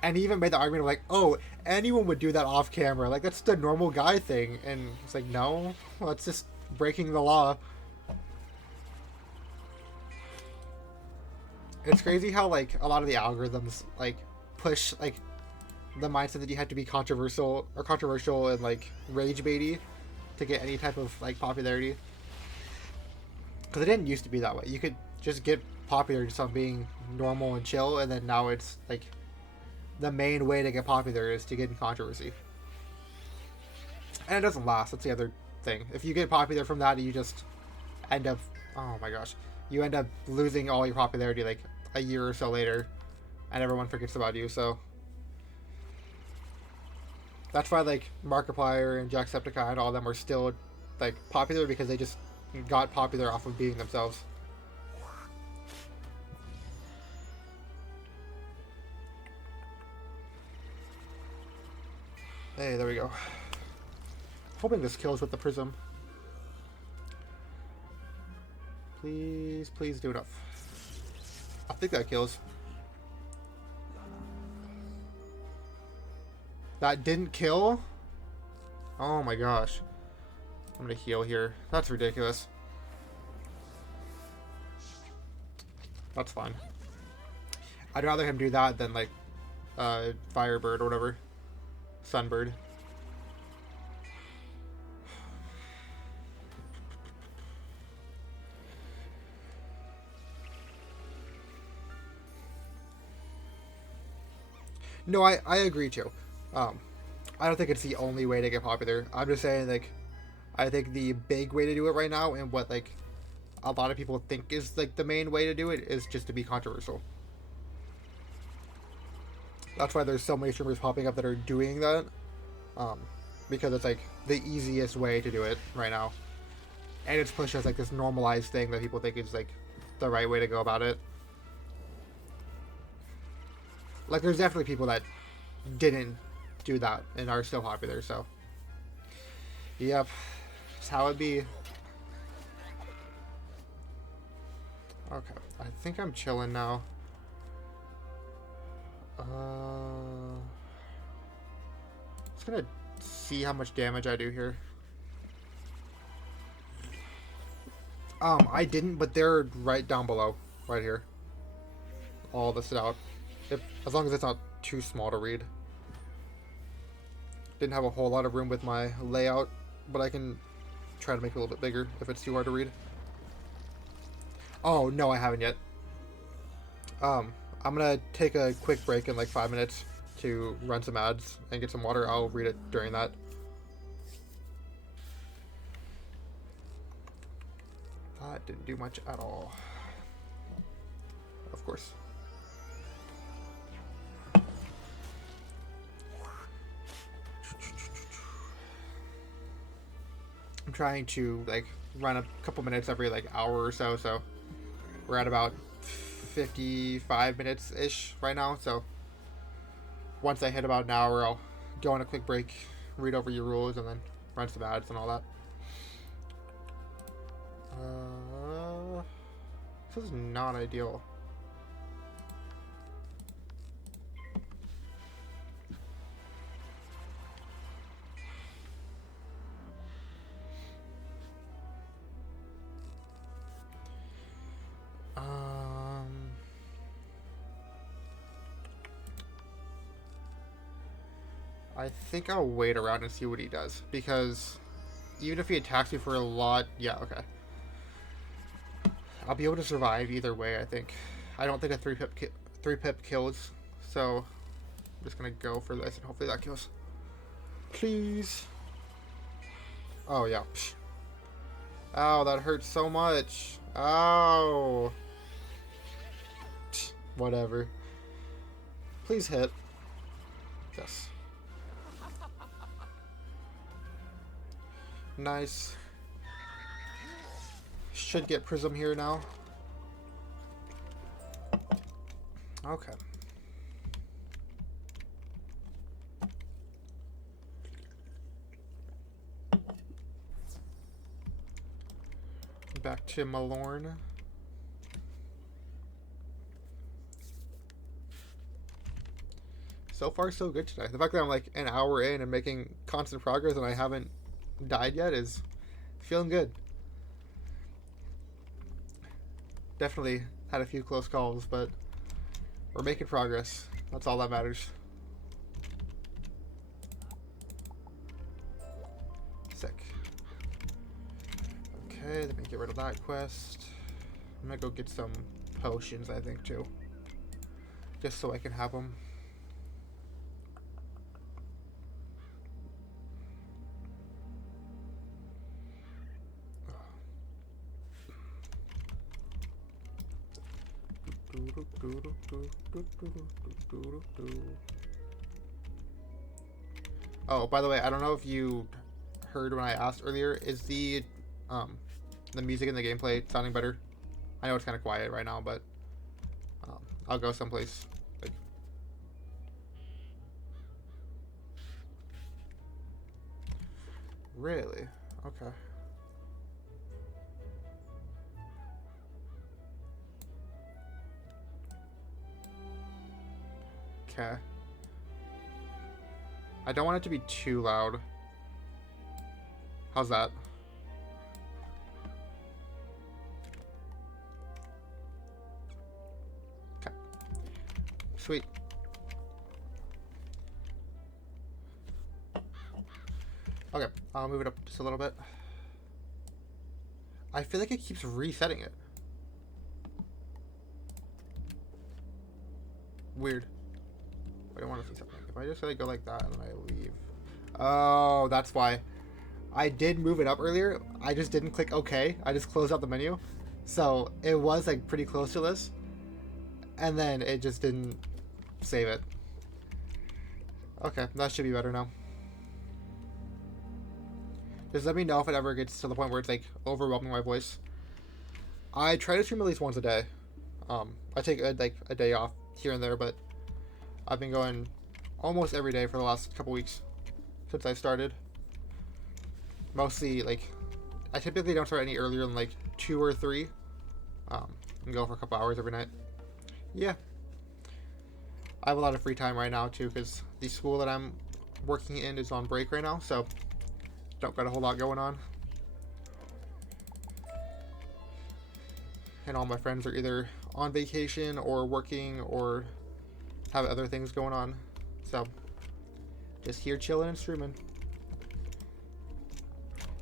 And he even made the argument of like, oh, anyone would do that off camera. Like, that's the normal guy thing. And it's like, no, well, that's just breaking the law. It's crazy how, like, a lot of the algorithms, like, push, like, the mindset that you have to be controversial and, like, rage baity to get any type of, like, popularity. Because it didn't used to be that way. You could just get popular just on being normal and chill, and then now it's, like, the main way to get popular is to get in controversy. And it doesn't last. That's the other thing. If you get popular from that, you just end up... Oh my gosh. You end up losing all your popularity, like, a year or so later. And everyone forgets about you, so... That's why, like, Markiplier and Jacksepticeye and all of them are still, like, popular, because they just got popular off of being themselves. Hey, there we go. Hoping this kills with the prism. Please, please do enough. I think that kills. That didn't kill? Oh my gosh. I'm gonna heal here. That's ridiculous. That's fine. I'd rather him do that than, like, Firebird or whatever. Sunbird. No, I agree too. I don't think it's the only way to get popular. I'm just saying, like, I think the big way to do it right now, and what, like, a lot of people think is, like, the main way to do it, is just to be controversial. That's why there's so many streamers popping up that are doing that. Because it's, like, the easiest way to do it right now. And it's pushed as, like, this normalized thing that people think is, like, the right way to go about it. Like, there's definitely people that didn't do that and are still popular, so. Yep. That's how it be. Okay. I think I'm chilling now. Just gonna see how much damage I do here. I didn't, but they're right down below. Right here. All listed out. As long as it's not too small to read. Didn't have a whole lot of room with my layout, but I can try to make it a little bit bigger if it's too hard to read. Oh, no, I haven't yet. I'm gonna take a quick break in like 5 minutes to run some ads and get some water. I'll read it during that. That didn't do much at all. I'm trying to like run a couple minutes every like hour or so. So we're at about 55 minutes ish right now. So once I hit about an hour, I'll go on a quick break, read over your rules, and then run some ads and all that. This is not ideal. I think I'll wait around and see what he does, because even if he attacks me for a lot, yeah, okay. I'll be able to survive either way, I think. I don't think a 3-pip kills, so I'm just gonna go for this and hopefully that kills. Please. Oh, yeah. Psh. Ow, that hurts so much. Ow. Psh, whatever. Please hit. Yes. Nice. Should get Prism here now. Okay. Back to Malorn. So far, so good today. The fact that I'm like an hour in and making constant progress and I haven't died yet is feeling good. Definitely had a few close calls, but we're making progress. That's all that matters. Sick. Okay, let me get rid of that quest. I'm gonna go get some potions, I think, too. Just so I can have them. Oh, by the way, I don't know if you heard when I asked earlier, is the music in the gameplay sounding better? I know it's kind of quiet right now, but I'll go someplace. Like, really? Okay. Okay. I don't want it to be too loud. How's that? Okay. Sweet. Okay, I'll move it up just a little bit. I feel like it keeps resetting it. Weird. I don't want to see something. If I just go like that and then I leave. Oh, that's why. I did move it up earlier. I just didn't click OK. I just closed out the menu. So it was like pretty close to this. And then it just didn't save it. Okay, that should be better now. Just let me know if it ever gets to the point where it's like overwhelming my voice. I try to stream at least once a day. I take a day off here and there, but I've been going almost every day for the last couple weeks since I started. Mostly, like, I typically don't start any earlier than, like, 2 or 3. And go for a couple hours every night. Yeah. I have a lot of free time right now, too, because the school that I'm working in is on break right now, so don't got a whole lot going on. And all my friends are either on vacation or working or have other things going on. So, just here chilling and streaming.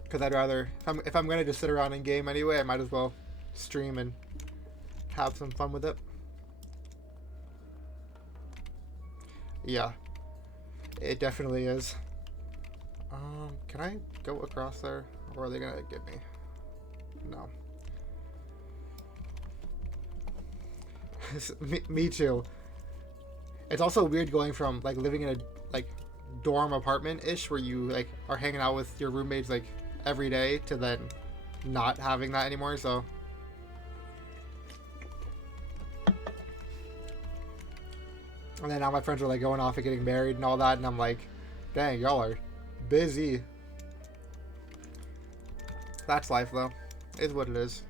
Because I'd rather, if I'm going to just sit around and game anyway, I might as well stream and have some fun with it. Yeah, it definitely is. Can I go across there? Or are they going to get me? No. me too. It's also weird going from, like, living in a, like, dorm apartment-ish where you, like, are hanging out with your roommates, like, every day to then not having that anymore, so. And then now my friends are like going off and getting married and all that, and I'm like, dang, y'all are busy. That's life, though. Is what it is.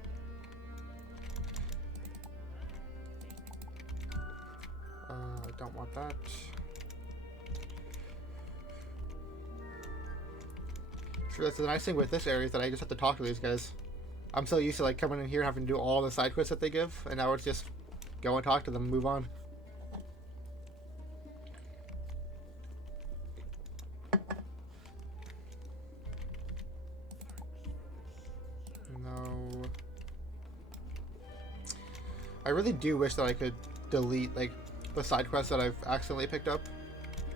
I don't want that. Sure, that's the nice thing with this area is that I just have to talk to these guys. I'm so used to like coming in here and having to do all the side quests that they give, and now it's just go and talk to them and move on. No. I really do wish that I could delete like the side quests that I've accidentally picked up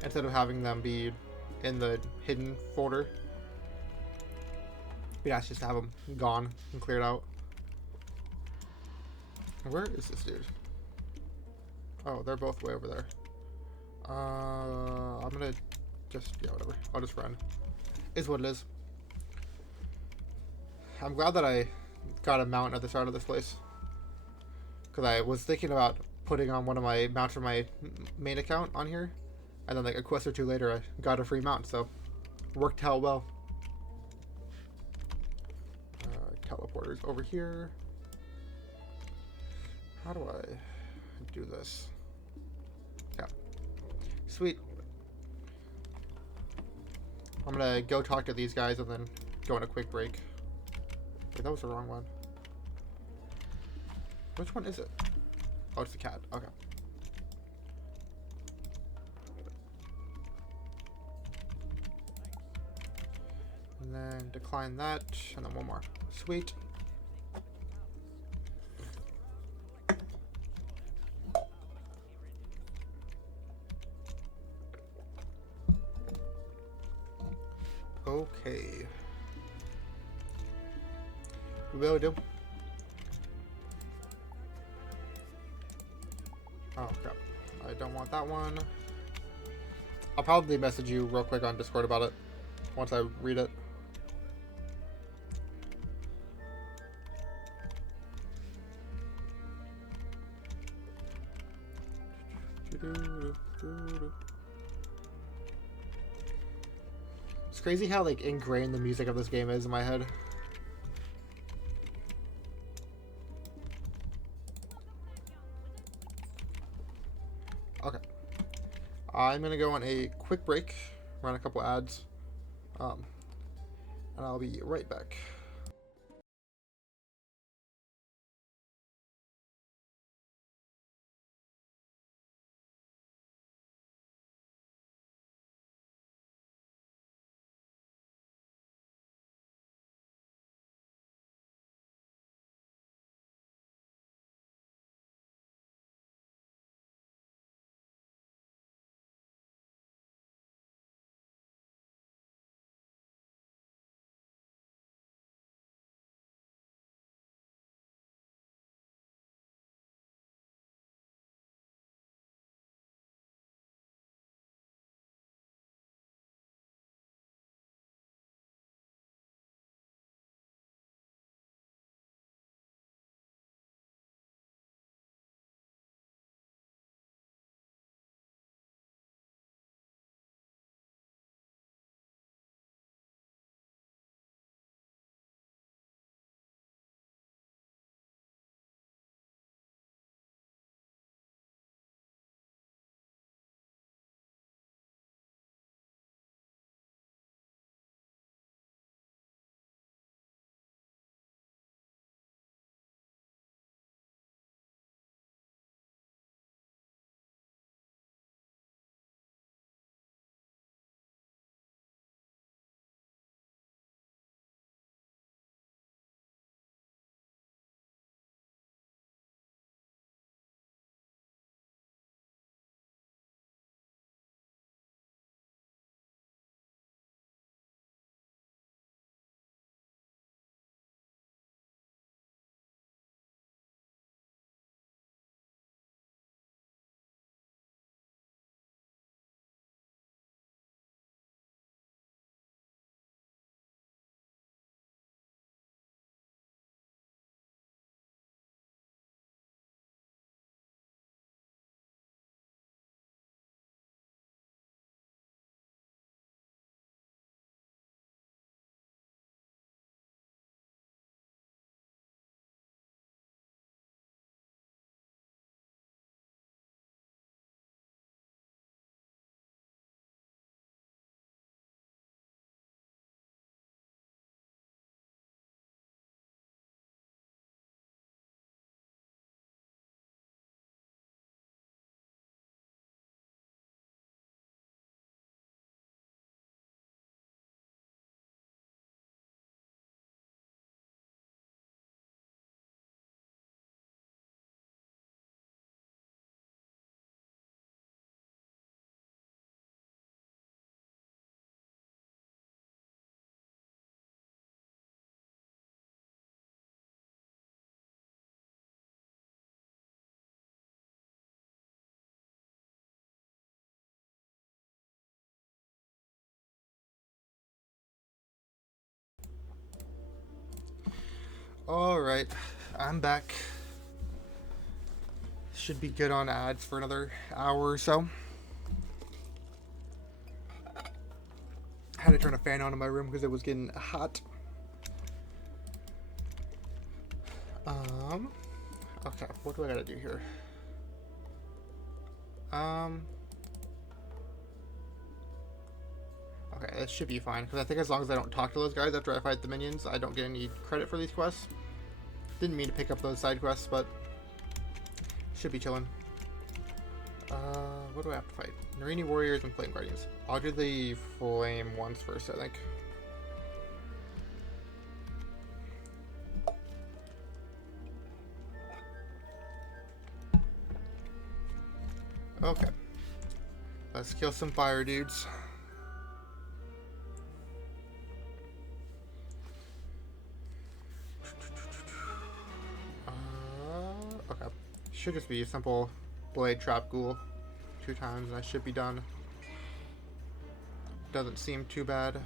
instead of having them be in the hidden folder. But yeah, it's just to have them gone and cleared out. Where is this dude? Oh, they're both way over there. I'm gonna just, yeah, whatever. I'll just run. Is what it is. I'm glad that I got a mount at the start of this place. Because I was thinking about putting on one of my mounts from my main account on here. And then like a quest or two later, I got a free mount, so worked out well. Teleporters over here. How do I do this? Yeah. Sweet. I'm gonna go talk to these guys and then go on a quick break. Wait, that was the wrong one. Which one is it? Oh, it's the cat. Okay. And then decline that, and then one more. Sweet. Okay. Will do. Oh crap. I don't want that one. I'll probably message you real quick on Discord about it once I read it. It's crazy how like ingrained the music of this game is in my head. Okay. I'm gonna go on a quick break, run a couple ads, and I'll be right back. Alright, I'm back. Should be good on ads for another hour or so. Had to turn a fan on in my room because it was getting hot. Okay, what do I gotta do here? Okay, this should be fine, because I think as long as I don't talk to those guys after I fight the minions, I don't get any credit for these quests. Didn't mean to pick up those side quests, but should be chilling. What do I have to fight? Narini Warriors and Flame Guardians. I'll do the Flame ones first, I think. Okay. Let's kill some fire dudes. Okay. Should just be a simple blade trap ghoul 2 times and I should be done. Doesn't seem too bad.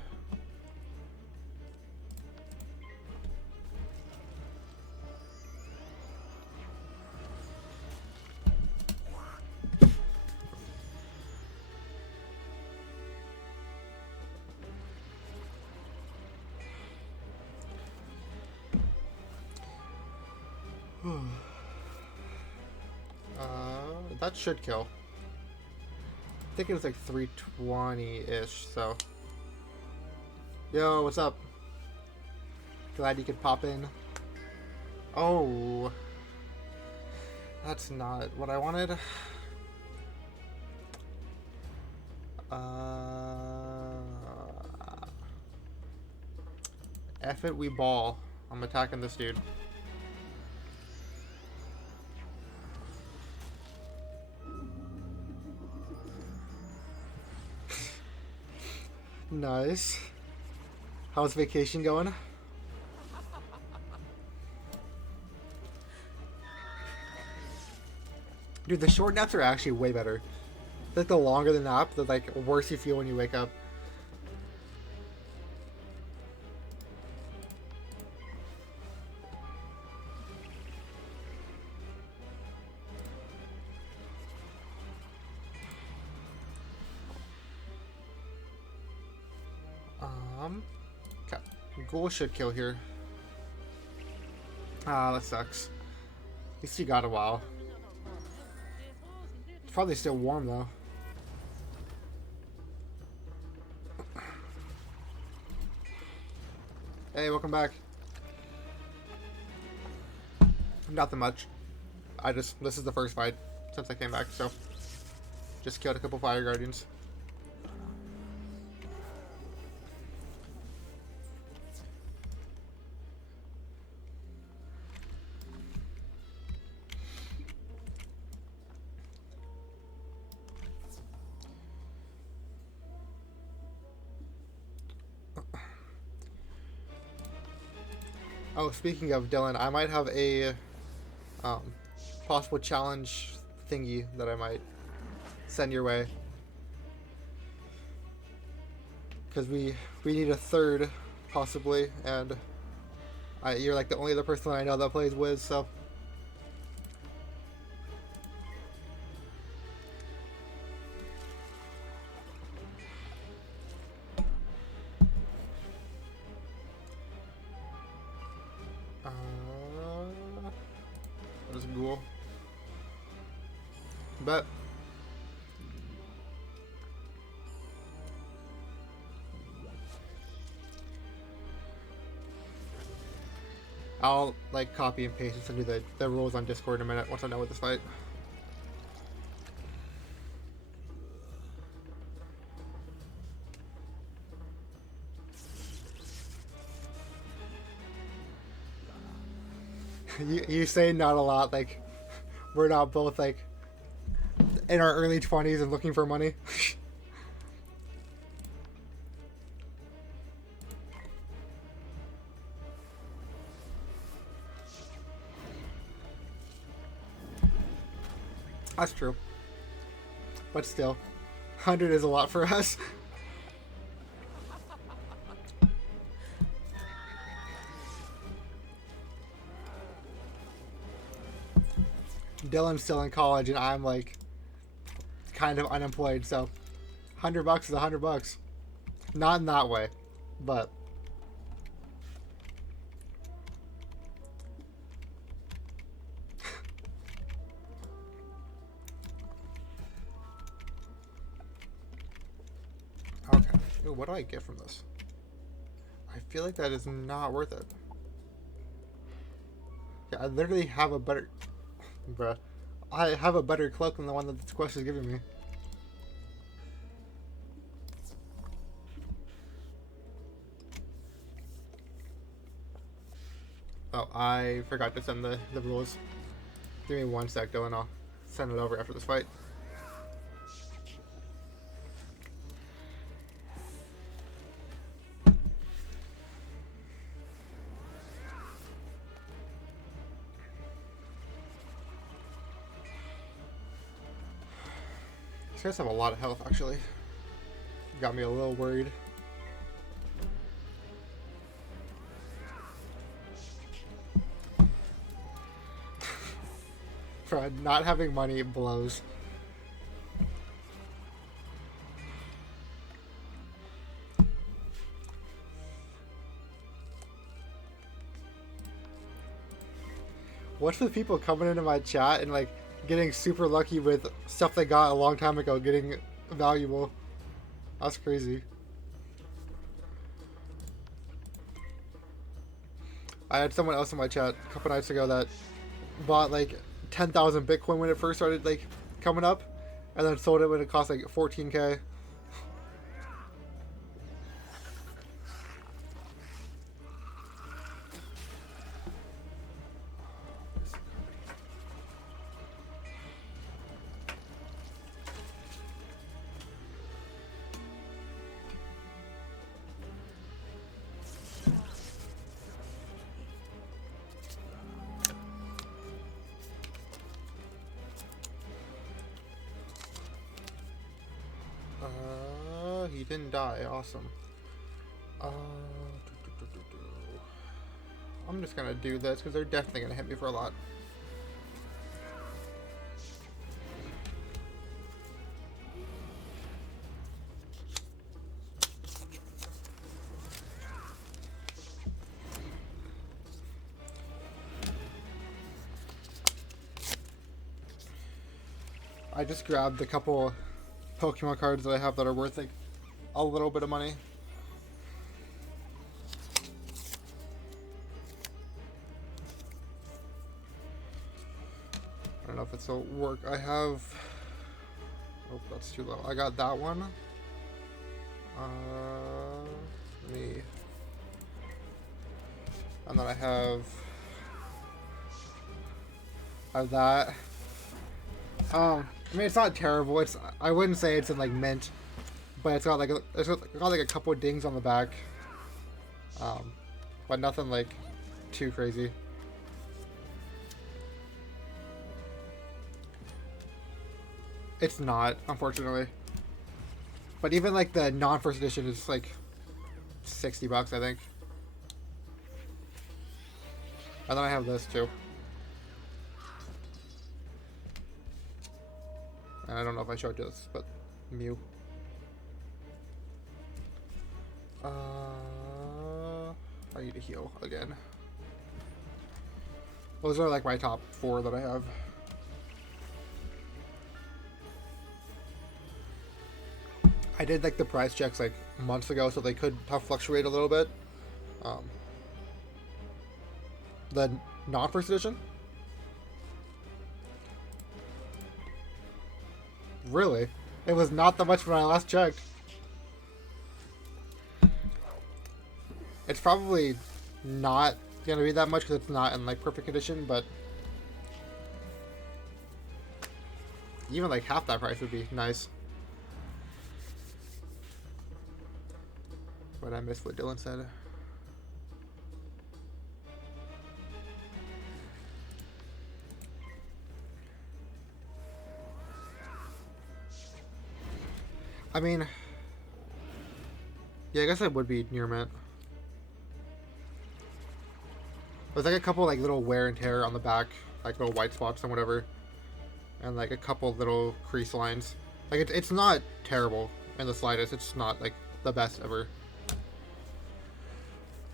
That should kill. I think it was like 320-ish, so. Yo, what's up? Glad you could pop in. Oh. That's not what I wanted. F it, we ball. I'm attacking this dude. Nice. How's vacation going? Dude, the short naps are actually way better. Like the longer the nap, the like worse you feel when you wake up. Okay. Ghoul should kill here. Ah, that sucks. At least you got a while. It's probably still warm though. Hey, welcome back. Nothing much. This is the first fight since I came back, so just killed a couple fire guardians. Oh, speaking of Dylan, I might have a possible challenge thingy that I might send your way. Because we need a third, possibly, and you're like the only other person I know that plays Wiz, so. What is a ghoul? Bet. I'll like copy and paste and send you the rules on Discord in a minute once I'm done with this fight. You say not a lot, like we're not both like in our early 20s and looking for money. That's true. But still, 100 is a lot for us. Dylan's still in college and I'm like kind of unemployed, so $100 is $100. Not in that way, but okay. Ooh, what do I get from this? I feel like that is not worth it. Yeah, I literally have a better... Bruh. I have a better cloak than the one that this quest is giving me. Oh, I forgot to send the rules. Give me 1 sec, though, and I'll send it over after this fight. These guys have a lot of health, actually. Got me a little worried. For not having money blows. What's with people coming into my chat and like getting super lucky with stuff they got a long time ago getting valuable? That's crazy. I had someone else in my chat a couple nights ago that bought like 10,000 Bitcoin when it first started like coming up, and then sold it when it cost like 14K. He didn't die. Awesome. I'm just gonna do this because they're definitely gonna hit me for a lot. I just grabbed a couple Pokemon cards that I have that are worth like a little bit of money. I don't know if it'll work. I have... Oh, that's too low. I got that one. Me. And then I have that. I mean, it's not terrible. It's, I wouldn't say it's in like mint, but it's got like a couple of dings on the back. But nothing like too crazy. It's not, unfortunately. But even like the non-first edition is like $60, I think. And then I have this too. And I don't know if I showed this, but Mew. I need to heal again. Those are like my top 4 that I have. I did like the price checks like months ago, so they could have fluctuate a little bit. The non-first edition? Really? It was not that much when I last checked. It's probably not gonna be that much because it's not in like perfect condition, but even like half that price would be nice. But I missed what Dylan said. I mean, yeah, I guess it would be near mint. There's like a couple like little wear and tear on the back, like little white spots and whatever. and like a couple little crease lines. Like it's not terrible in the slightest. It's not like the best ever.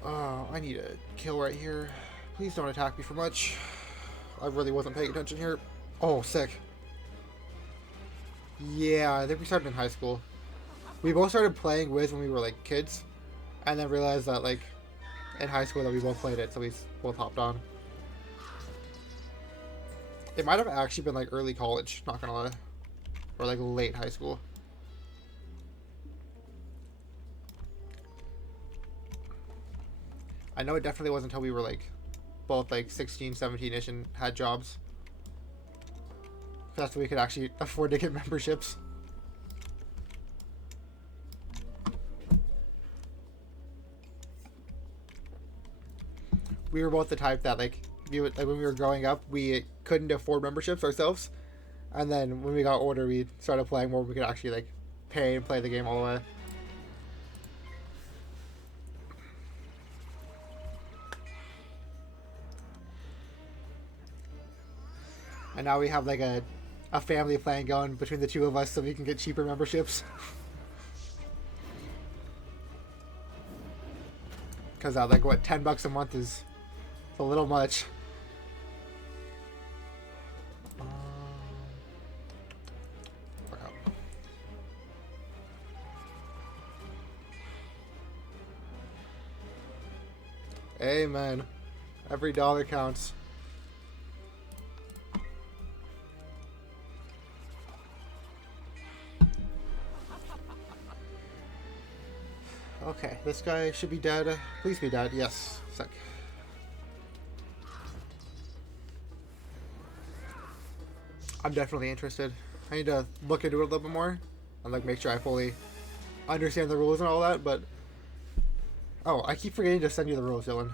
Oh, I need a kill right here. Please don't attack me for much. I really wasn't paying attention here. Oh, sick. Yeah, I think we started in high school. We both started playing Wiz when we were like kids, and then realized that like in high school that we both played it, so we both hopped on. It might have actually been like early college, not gonna lie, or like late high school. I know it definitely wasn't until we were like both like 16, 17-ish and had jobs. That's when we could actually afford to get memberships. We were both the type that like when we were growing up, we couldn't afford memberships ourselves, and then when we got older, we started playing more. We could actually like pay and play the game all the way. And now we have like a family plan going between the two of us so we can get cheaper memberships. Because like what, $10 a month is a little much. Amen. Every dollar counts. Okay, this guy should be dead. Please be dead. Yes. Sick. I'm definitely interested. I need to look into it a little bit more and like make sure I fully understand the rules and all that, but oh, I keep forgetting to send you the rules, Dylan.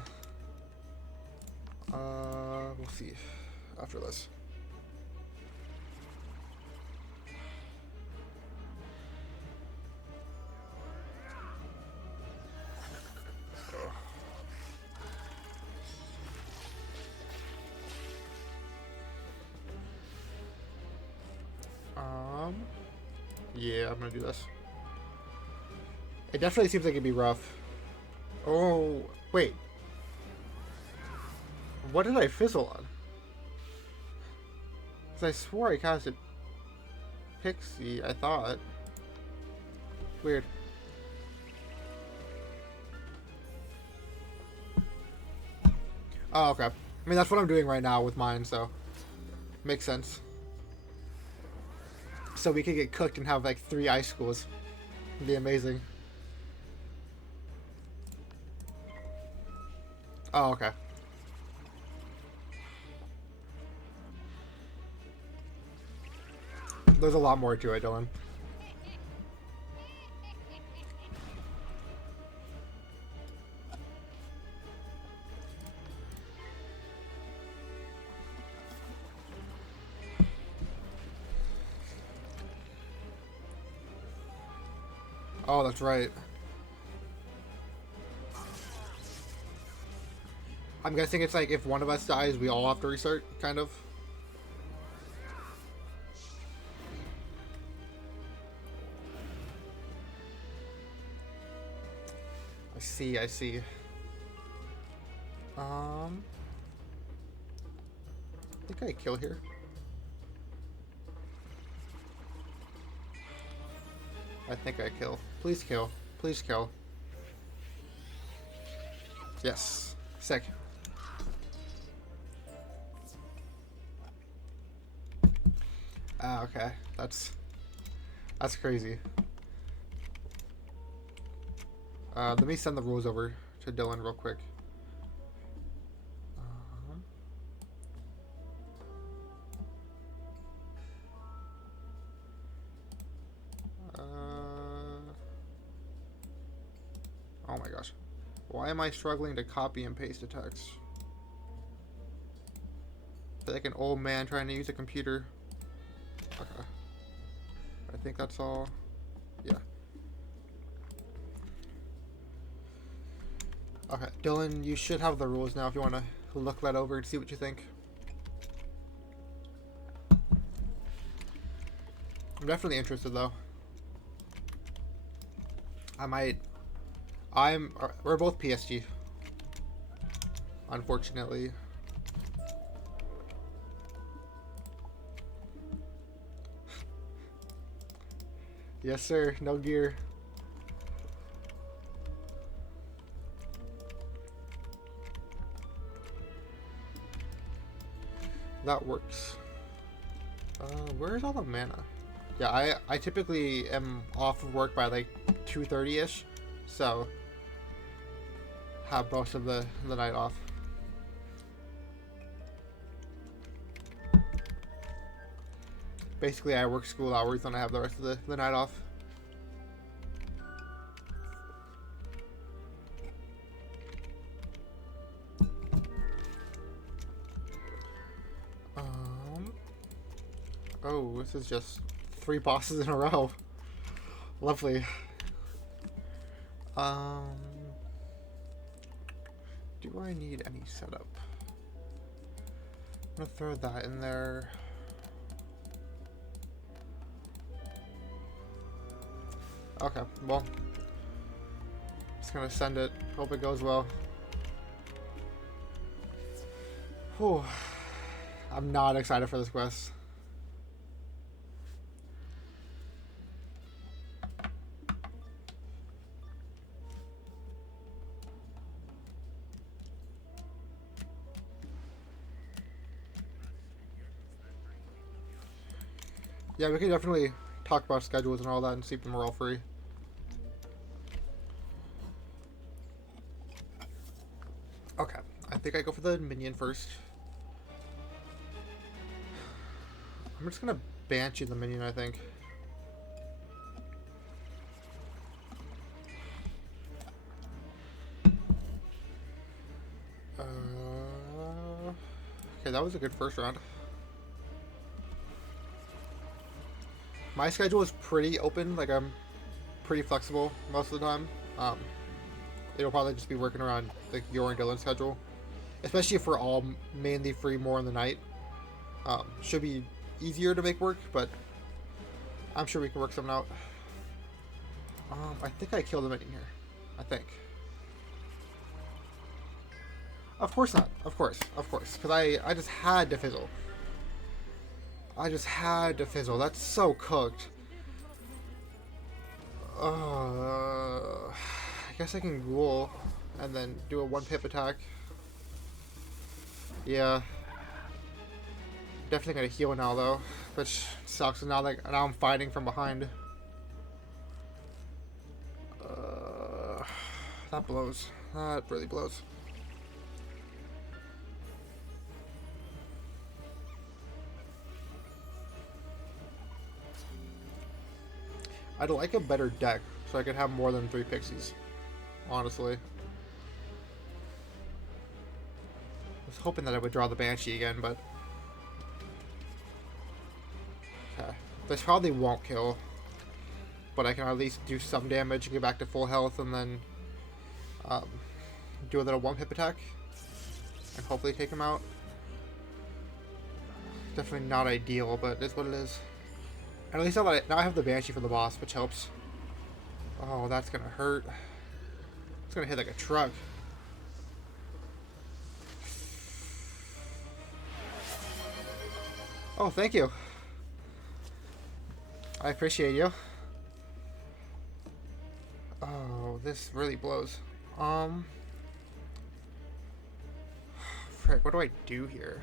We'll see after this. Yeah, I'm gonna do this. It definitely seems like it'd be rough. Oh, wait. What did I fizzle on? Because I swore I casted Pixie, I thought. Weird. Oh, okay. I mean, that's what I'm doing right now with mine, so makes sense. So we could get cooked and have like 3 ice schools. It'd be amazing. Oh, okay. There's a lot more to it, Dylan. Oh, that's right. I'm guessing it's like if one of us dies, we all have to restart, kind of. I see. I think I kill here. I think I kill. Please kill. Please kill. Yes. Sick. Ah, okay. That's crazy. Let me send the rules over to Dylan real quick. Oh my gosh. Why am I struggling to copy and paste a text? I feel like an old man trying to use a computer. Okay. I think that's all. Yeah. Okay, Dylan, you should have the rules now if you want to look that over and see what you think. I'm definitely interested though. We're both PSG. Unfortunately. Yes, sir. No gear. That works. Where's all the mana? Yeah, I typically am off of work by like 2:30ish, so have most of the night off. Basically, I work school hours and I have the rest of the night off. Oh, this is just 3 bosses in a row. Lovely. Do I need any setup? I'm gonna throw that in there. Okay, well, just gonna send it. Hope it goes well. Whew. I'm not excited for this quest. Yeah, we can definitely talk about schedules and all that and see if we're all free. Okay, I think I go for the minion first. I'm just gonna Banshee the minion, I think. Okay, that was a good first round. My schedule is pretty open, like I'm pretty flexible most of the time. It'll probably just be working around like your and Dylan's schedule, especially if we're all mainly free more in the night. Should be easier to make work, but I'm sure we can work something out. I think I killed him in here. I think. Of course not. Of course. Because I just had to fizzle. That's so cooked. I guess I can ghoul and then do a 1-pip attack. Yeah. Definitely gotta heal now though, which sucks. Now I'm fighting from behind. That blows. That really blows. I'd like a better deck so I could have more than 3 pixies. Honestly. I was hoping that I would draw the Banshee again, but... Okay. This probably won't kill. But I can at least do some damage and get back to full health and then... do a little 1-pip attack. And hopefully take him out. Definitely not ideal, but it's what it is. At least now I have the Banshee for the boss, which helps. Oh, that's gonna hurt. It's gonna hit like a truck. Oh, thank you. I appreciate you. Oh, this really blows. Frick, what do I do here?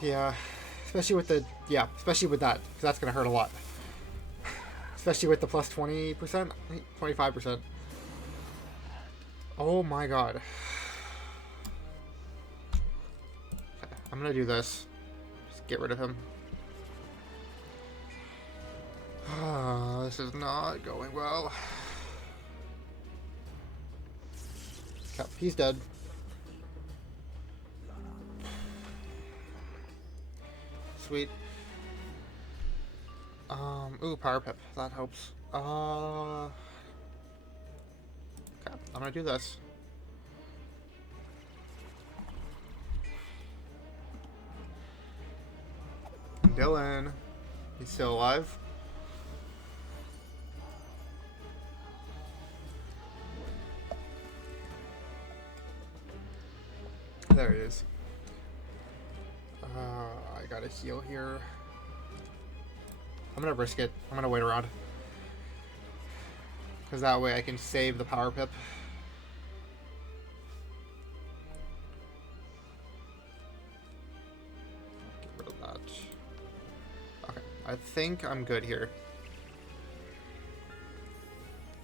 Yeah, especially with that, because that's gonna hurt a lot. Especially with the plus 20%, 25%. Oh my god. Okay, I'm gonna do this. Just get rid of him. This is not going well. Okay, he's dead. Sweet. Ooh, power pip. That helps. Okay, I'm gonna do this. Dylan, he's still alive. There he is. I gotta heal here. I'm gonna risk it. I'm gonna wait around. Because that way I can save the power pip. Get rid of that. Okay, I think I'm good here.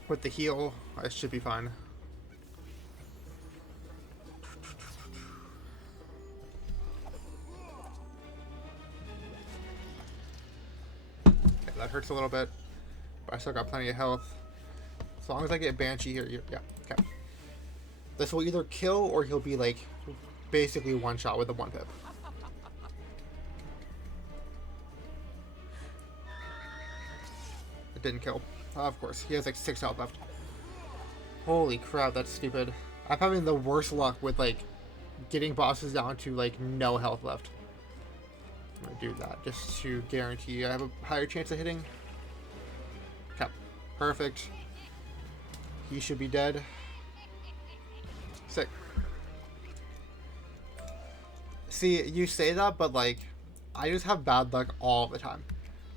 With the heal, I should be fine. That hurts a little bit, but I still got plenty of health. As long as I get Banshee here, yeah, okay. This will either kill or he'll be like basically one shot with a 1 pip. It didn't kill. Of course, he has like 6 health left. Holy crap, that's stupid. I'm having the worst luck with like getting bosses down to like no health left. I'm gonna do that just to guarantee I have a higher chance of hitting. Okay, perfect. He should be dead. Sick. See, you say that, but like, I just have bad luck all the time.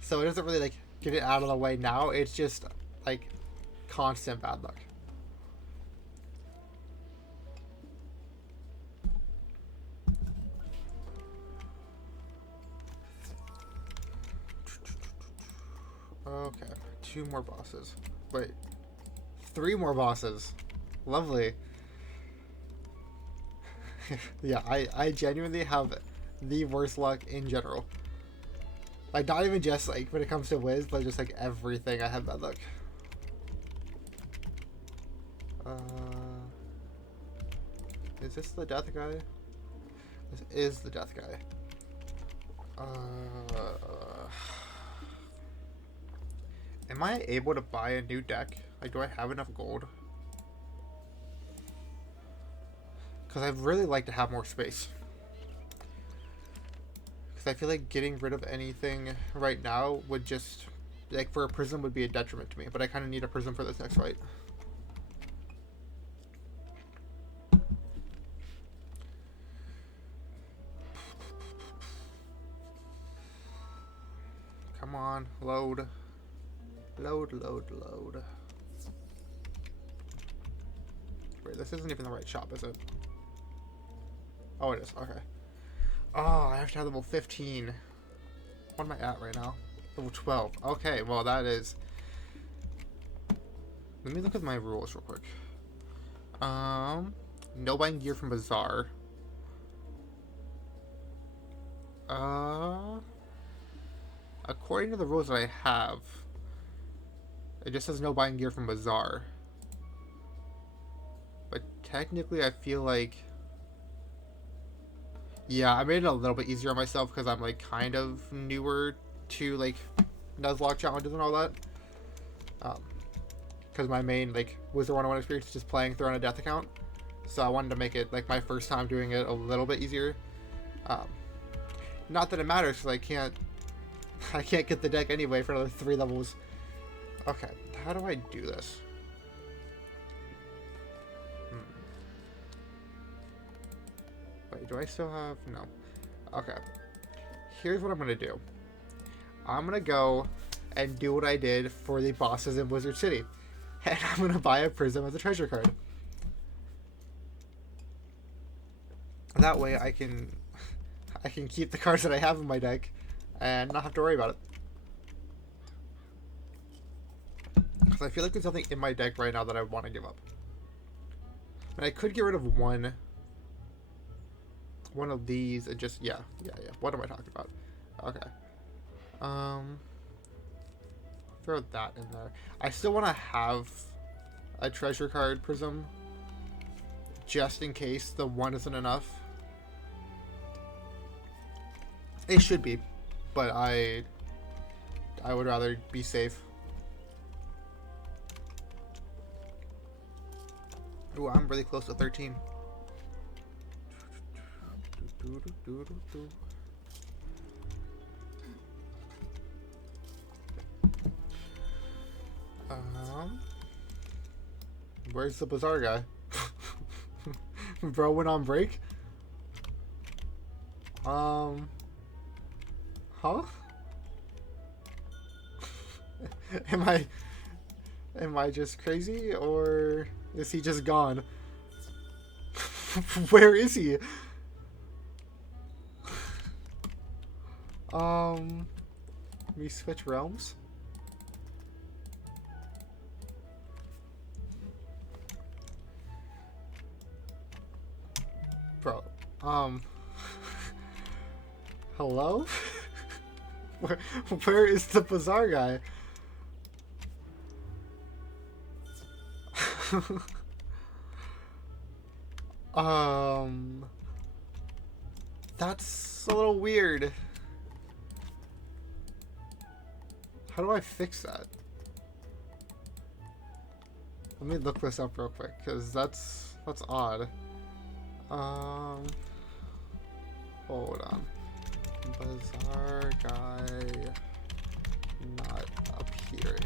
So it doesn't really like get it out of the way now. It's just like constant bad luck. Okay, 2 more bosses. Wait, 3 more bosses. Lovely. Yeah, I genuinely have the worst luck in general. Like, not even just like when it comes to Wiz, but just like everything I have bad luck. Is this the death guy? This is the death guy. Am I able to buy a new deck? Like, do I have enough gold? Because I'd really like to have more space. Because I feel like getting rid of anything right now would just, like, for a prism would be a detriment to me. But I kind of need a prism for this next fight. Come on, load. Load, load, load. Wait, this isn't even the right shop, is it? Oh, it is. Okay. Oh, I have to have level 15. What am I at right now? Level 12. Okay, well, that is... Let me look at my rules real quick. No buying gear from Bazaar. According to the rules that I have, it just says no buying gear from Bazaar. But technically, I feel like... Yeah, I made it a little bit easier on myself because I'm, like, kind of newer to, like, Nuzlocke challenges and all that. Because my main, like, Wizard101 experience is just playing through on a death account. So I wanted to make it, like, my first time doing it a little bit easier. Not that it matters because I can't get the deck anyway for another 3 levels. Okay, how do I do this? Wait, do I still have... No. Okay. Here's what I'm going to do. I'm going to go and do what I did for the bosses in Wizard City. And I'm going to buy a prism as a treasure card. That way I can keep the cards that I have in my deck and not have to worry about it. Because I feel like there's something in my deck right now that I want to give up. And I could get rid of one of these and just... Yeah. What am I talking about? Okay. Throw that in there. I still want to have a treasure card prism just in case the one isn't enough. It should be, but I I would rather be safe. Ooh, I'm really close to 13. Where's the bazaar guy? Bro went on break? Huh? Am I just crazy, or is he just gone? Where is he? We switch realms? Bro, hello? Where is the bazaar guy? That's a little weird. How do I fix that? Let me look this up real quick, because that's odd. Hold on. Bazaar guy not appearing.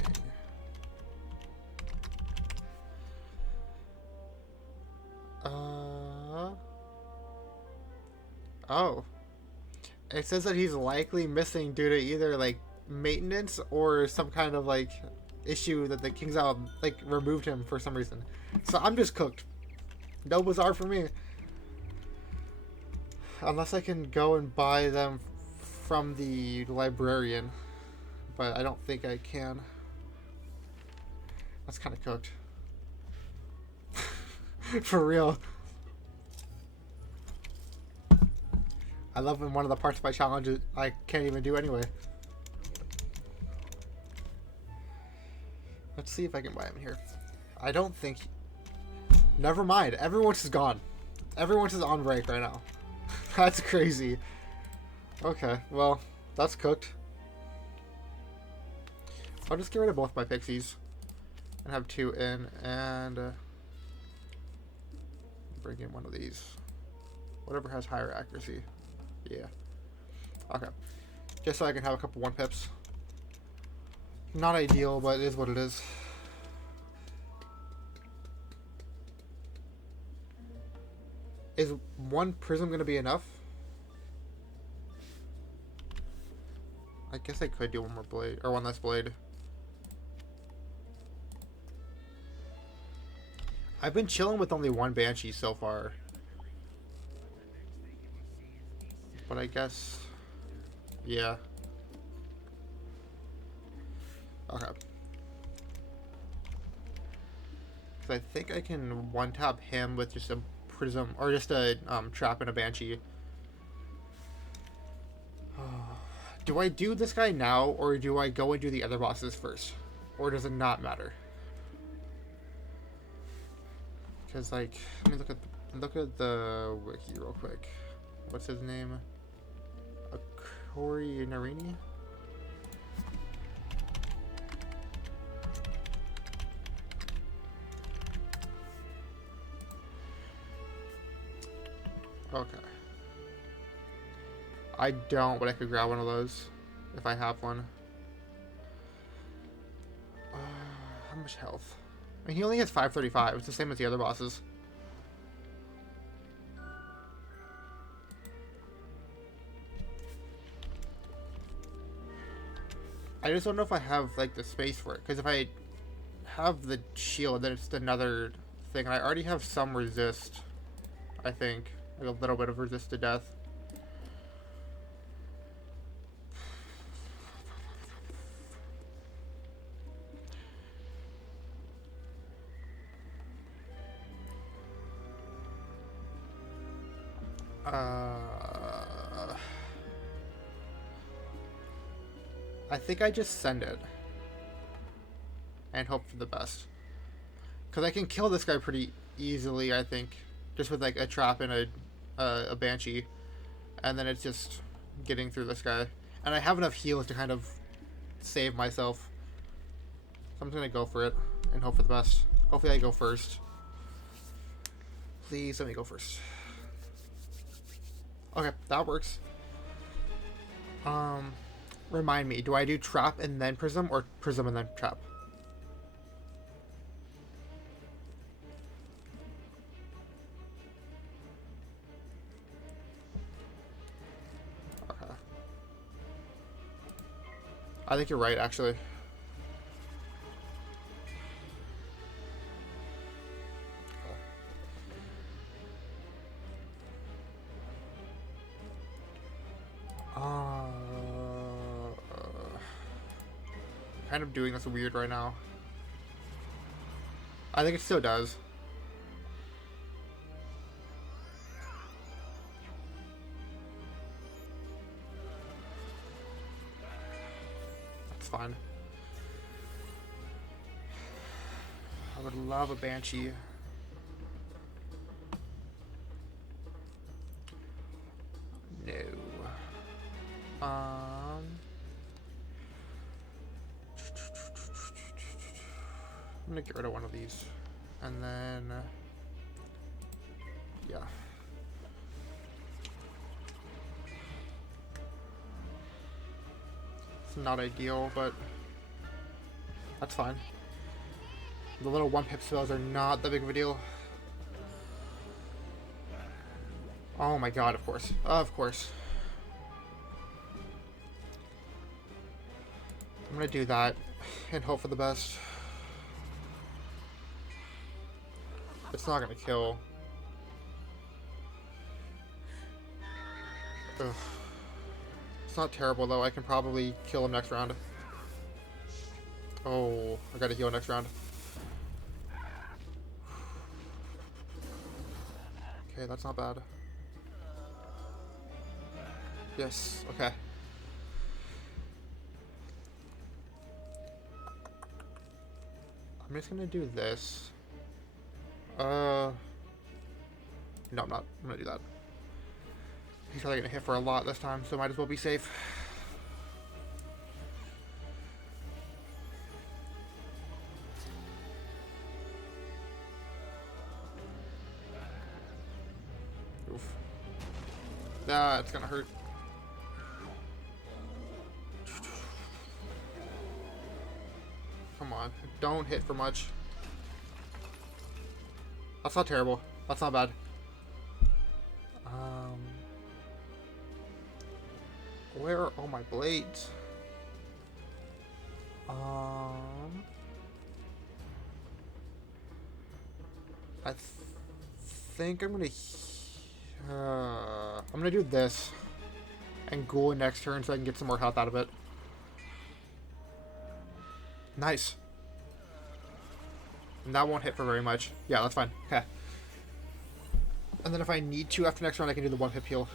Oh. It says that he's likely missing due to either like maintenance or some kind of like issue that the King's Out like removed him for some reason. So I'm just cooked. No bazaar for me. Unless I can go and buy them from the librarian. But I don't think I can. That's kind of cooked. For real. I love when one of the parts of my challenge I can't even do anyway. Let's see if I can buy him here. I don't think... Never mind. Everyone's is gone. Everyone's is on break right now. That's crazy. Okay, well, that's cooked. I'll just get rid of both my pixies. And have 2 in, and... bring in one of these. Whatever has higher accuracy. Yeah. Okay. Just so I can have a couple 1-pips. Not ideal, but it is what it is. Is 1 prism going to be enough? I guess I could do 1 more blade, or 1 less blade. I've been chilling with only 1 Banshee so far. But I guess... yeah. Okay. Because I think I can 1-tap him with just a prism, or just a trap and a Banshee. Do I do this guy now, or do I go and do the other bosses first? Or does it not matter? Because, like, let me look at the wiki real quick. What's his name? Akori Narini? Okay. I don't, but I could grab one of those if I have one. How much health? I mean, he only has 535. It's the same as the other bosses. I just don't know if I have like the space for it, because if I have the shield, then it's another thing. And I already have some resist, I think. Like a little bit of resist to death. I think I just send it and hope for the best, because I can kill this guy pretty easily, I think, just with like a trap and a Banshee, and then it's just getting through this guy, and I have enough heals to kind of save myself. So I'm just gonna go for it and hope for the best. Hopefully I go first. Please let me go first. Okay, that works. Remind me, do I do trap and then prism, or prism and then trap? Okay. I think you're right, actually. Kind of doing this weird right now. I think it still does. That's fine. I would love a Banshee. No. I'm gonna get rid of one of these, and then yeah. It's not ideal, but that's fine. The little 1-pip spells are not that big of a deal. Oh my god, of course. Of course. I'm gonna do that and hope for the best. It's not gonna kill. Ugh. It's not terrible though. I can probably kill him next round. Oh, I gotta heal next round. Okay, that's not bad. Yes, okay. I'm just gonna do this. No, I'm not. I'm gonna do that. He's probably gonna hit for a lot this time, so might as well be safe. Oof. Ah, it's gonna hurt. Come on, don't hit for much. That's not terrible. That's not bad. Where are all my blades? I think I'm gonna do this and go next turn so I can get some more health out of it. Nice. And that won't hit for very much. Yeah, that's fine. Okay. And then if I need to after next round, I can do the 1-hit heal.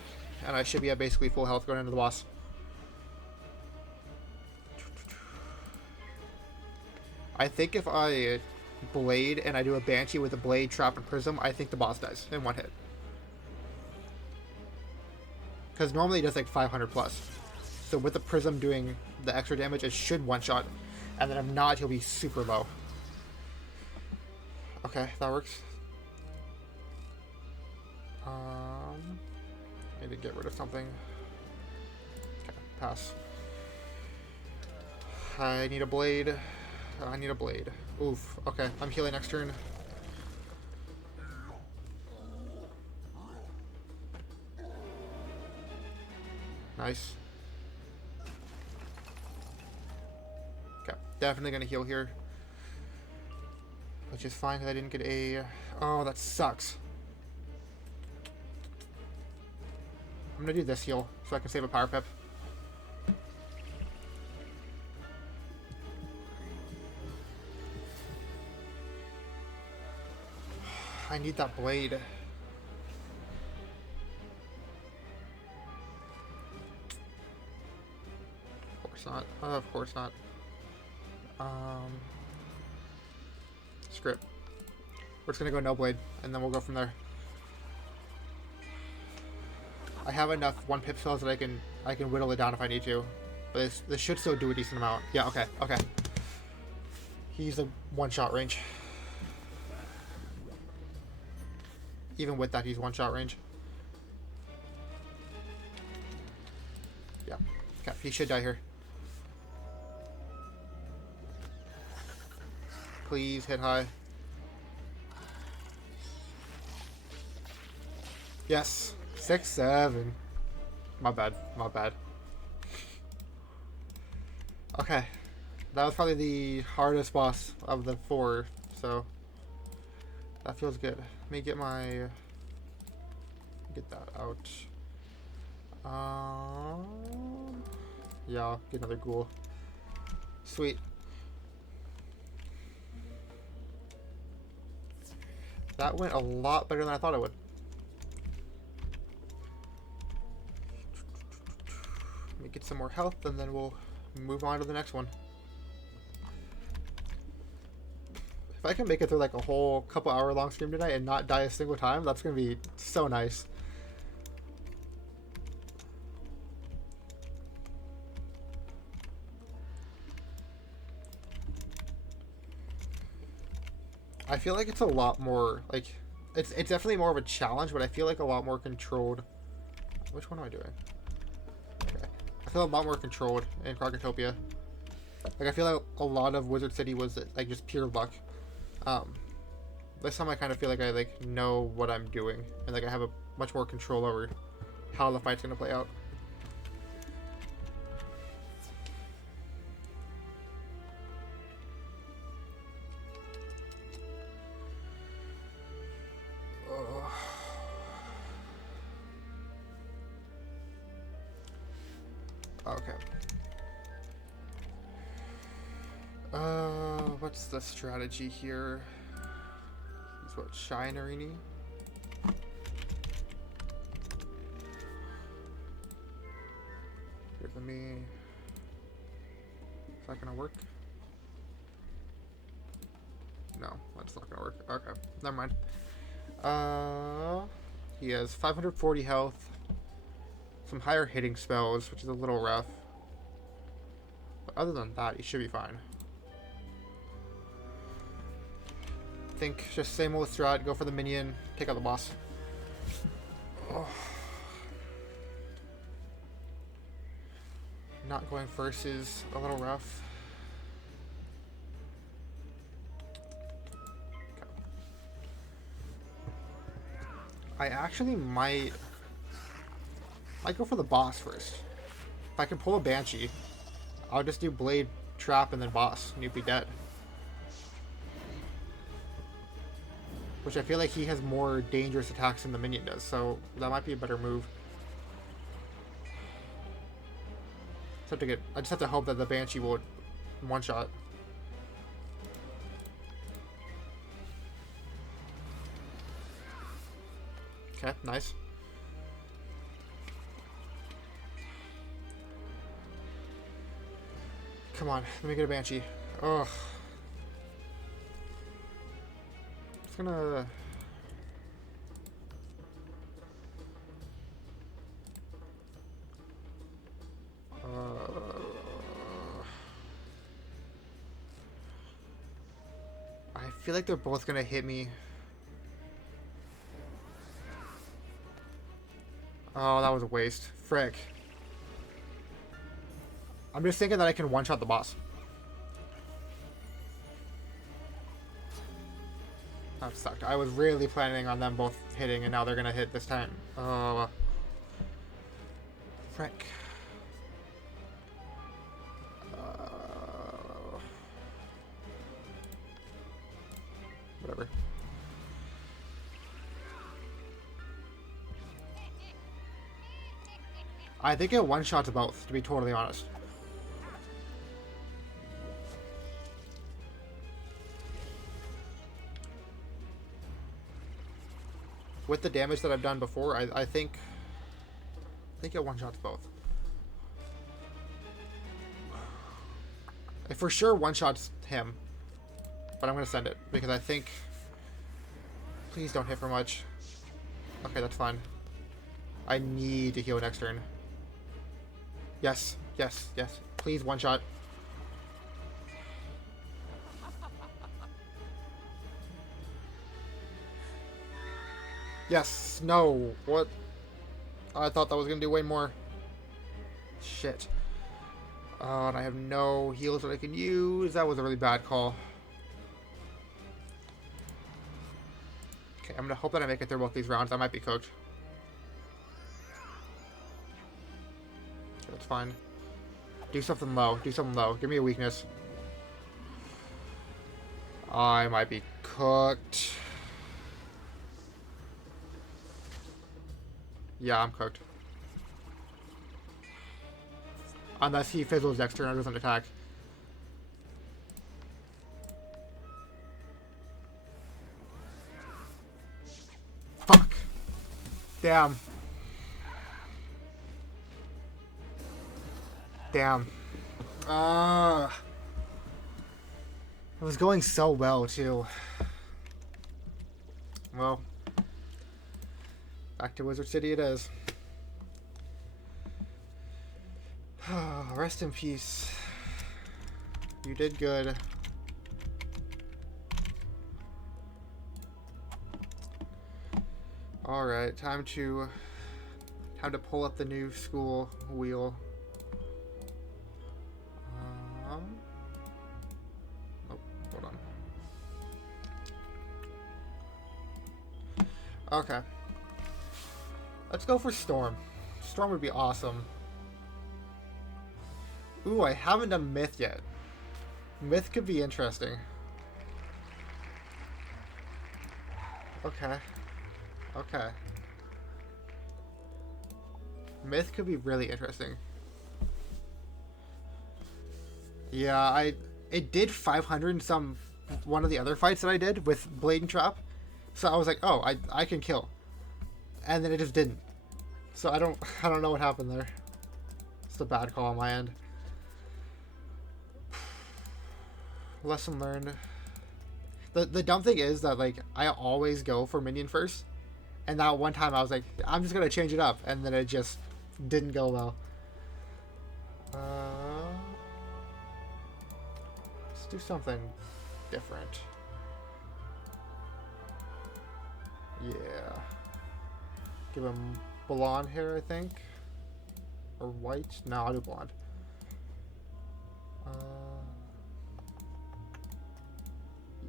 And I should be at basically full health going into the boss. I think if I blade and I do a Banshee with a blade, trap, and prism, I think the boss dies in 1 hit. Because normally it does like 500 plus. So with the prism doing the extra damage, it should one-shot. And then if not, he'll be super low. Okay, that works. I need to get rid of something. Okay, pass. I need a blade. I need a blade. Oof. Okay, I'm healing next turn. Nice. Okay, definitely gonna heal here. Which is fine because I didn't get a... Oh, that sucks. I'm gonna do this heal so I can save a power pip. I need that blade. Of course not. Of course not. Script. We're just gonna go no blade, and then we'll go from there. I have enough 1-pip spells that I can whittle it down if I need to. But this should still do a decent amount. Yeah, okay, okay. He's a one-shot range. Even with that, he's one-shot range. Yeah. Okay, he should die here. Please hit high. Yes. 6, 7. My bad. My bad. Okay. That was probably the hardest boss of the 4, so that feels good. Let me get my... Get that out. Yeah, I'll get another ghoul. Sweet. That went a lot better than I thought it would. Let me get some more health and then we'll move on to the next one. If I can make it through like a whole couple hour long stream tonight and not die a single time, that's gonna be so nice. I feel like it's a lot more, like, it's definitely more of a challenge, but I feel like a lot more controlled. Which one am I doing? Okay. I feel a lot more controlled in Crocotopia. Like, I feel like a lot of Wizard City was, like, just pure luck. This time I kind of feel like I, like, know what I'm doing, and, like, I have a much more control over how the fight's gonna play out. Okay. What's the strategy here? He's what, Shinerini? Here, let me... Is that gonna work? No, that's not gonna work. Okay, never mind. He has 540 health. Some higher hitting spells, which is a little rough. But other than that, he should be fine. I think just same old strat, go for the minion, take out the boss. Oh. Not going first is a little rough. Okay. I actually might go for the boss first. If I can pull a Banshee, I'll just do Blade, Trap, and then boss, and you'd be dead. Which I feel like he has more dangerous attacks than the minion does, so that might be a better move. I just have to hope that the Banshee will one-shot. Okay, nice. Come on, let me get a Banshee. Ugh. Just gonna... I feel like they're both gonna hit me. Oh, that was a waste. Frick. I'm just thinking that I can one-shot the boss. That sucked. I was really planning on them both hitting, and now they're gonna hit this time. Oh. Frick. Whatever. I think it one-shots both, to be totally honest. With the damage that I've done before, I think it one-shots both. It for sure one-shots him. But I'm going to send it, because I think... Please don't hit for much. Okay, that's fine. I need to heal next turn. Yes. Yes, yes. Please, one shot. Yes. No. What? I thought that was gonna do way more. Shit. And I have no heals that I can use. That was a really bad call. Okay, I'm gonna hope that I make it through both these rounds. I might be cooked. Okay, that's fine. Do something low. Do something low. Give me a weakness. I might be cooked. Yeah, I'm cooked. Unless he fizzles next turn or doesn't attack. Fuck. Damn. Damn. It was going so well, too. Well. Back to Wizard City it is. Rest in peace. You did good. Alright, time to pull up the new school wheel. Oh, hold on. Okay. Let's go for Storm. Storm would be awesome. Ooh, I haven't done Myth yet. Myth could be interesting. Okay. Okay. Myth could be really interesting. Yeah, it did 500 in one of the other fights that I did with Blade and Trap. So I was like, oh, I can kill. And then it just didn't. So I don't know what happened there. It's a bad call on my end. Lesson learned. The dumb thing is that, like, I always go for minion first. And that one time I was like, I'm just going to change it up. And then it just didn't go well. Let's do something different. Yeah. Give him blonde hair, I think. Or white? No, I'll do blonde.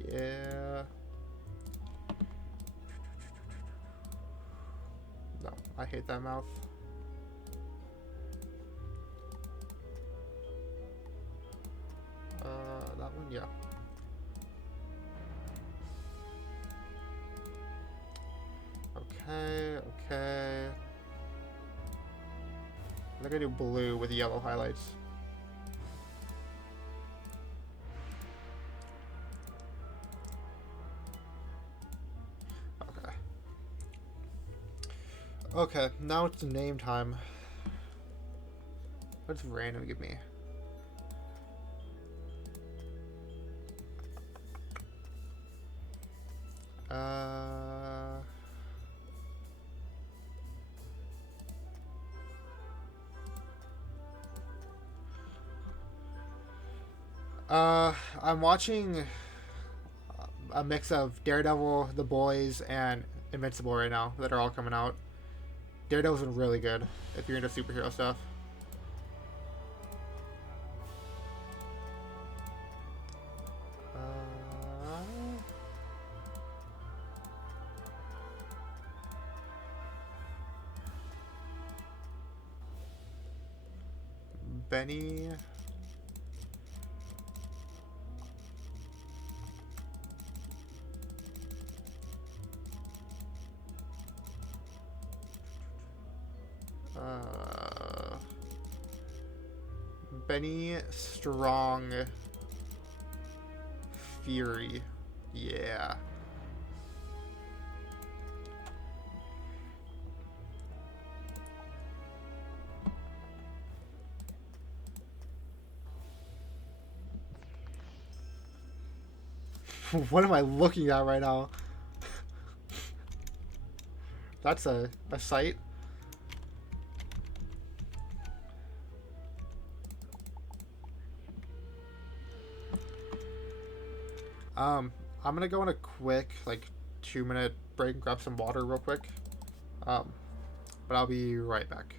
Yeah. No, I hate that mouth. That one, yeah. Okay, okay. I think I do blue with yellow highlights. Okay. Okay, now it's name time. What's random give me? I'm watching a mix of Daredevil, The Boys, and Invincible right now that are all coming out. Daredevil's been really good if you're into superhero stuff. Benny. Benny Strong Fury. Yeah. What am I looking at right now? That's a site. I'm gonna go on a quick, like, 2-minute break and grab some water real quick. Um, but I'll be right back.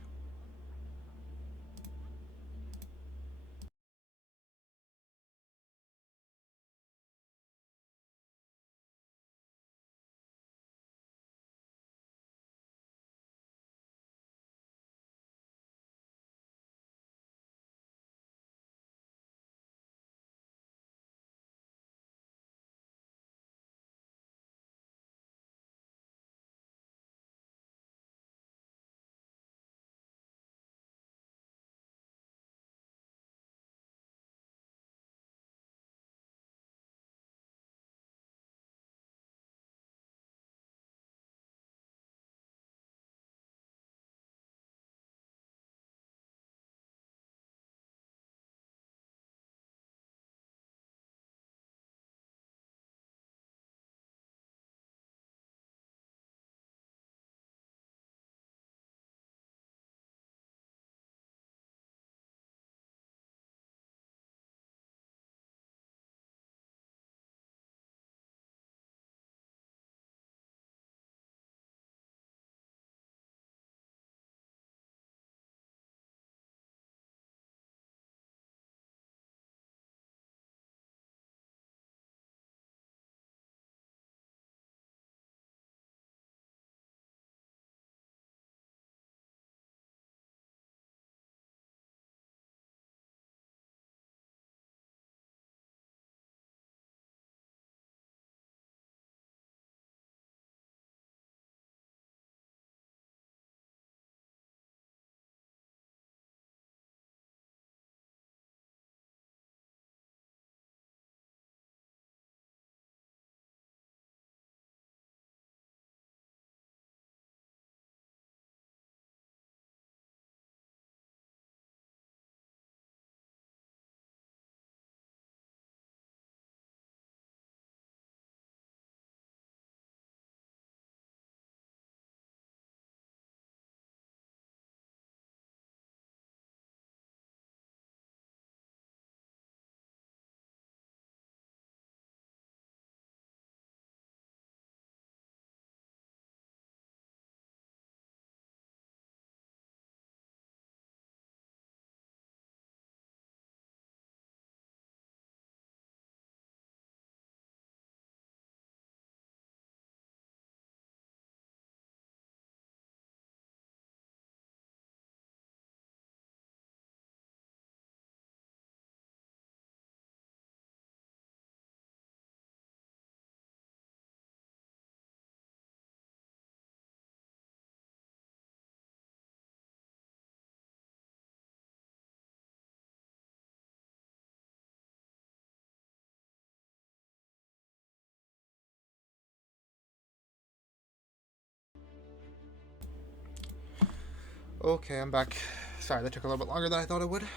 Okay, I'm back. Sorry, that took a little bit longer than I thought it would.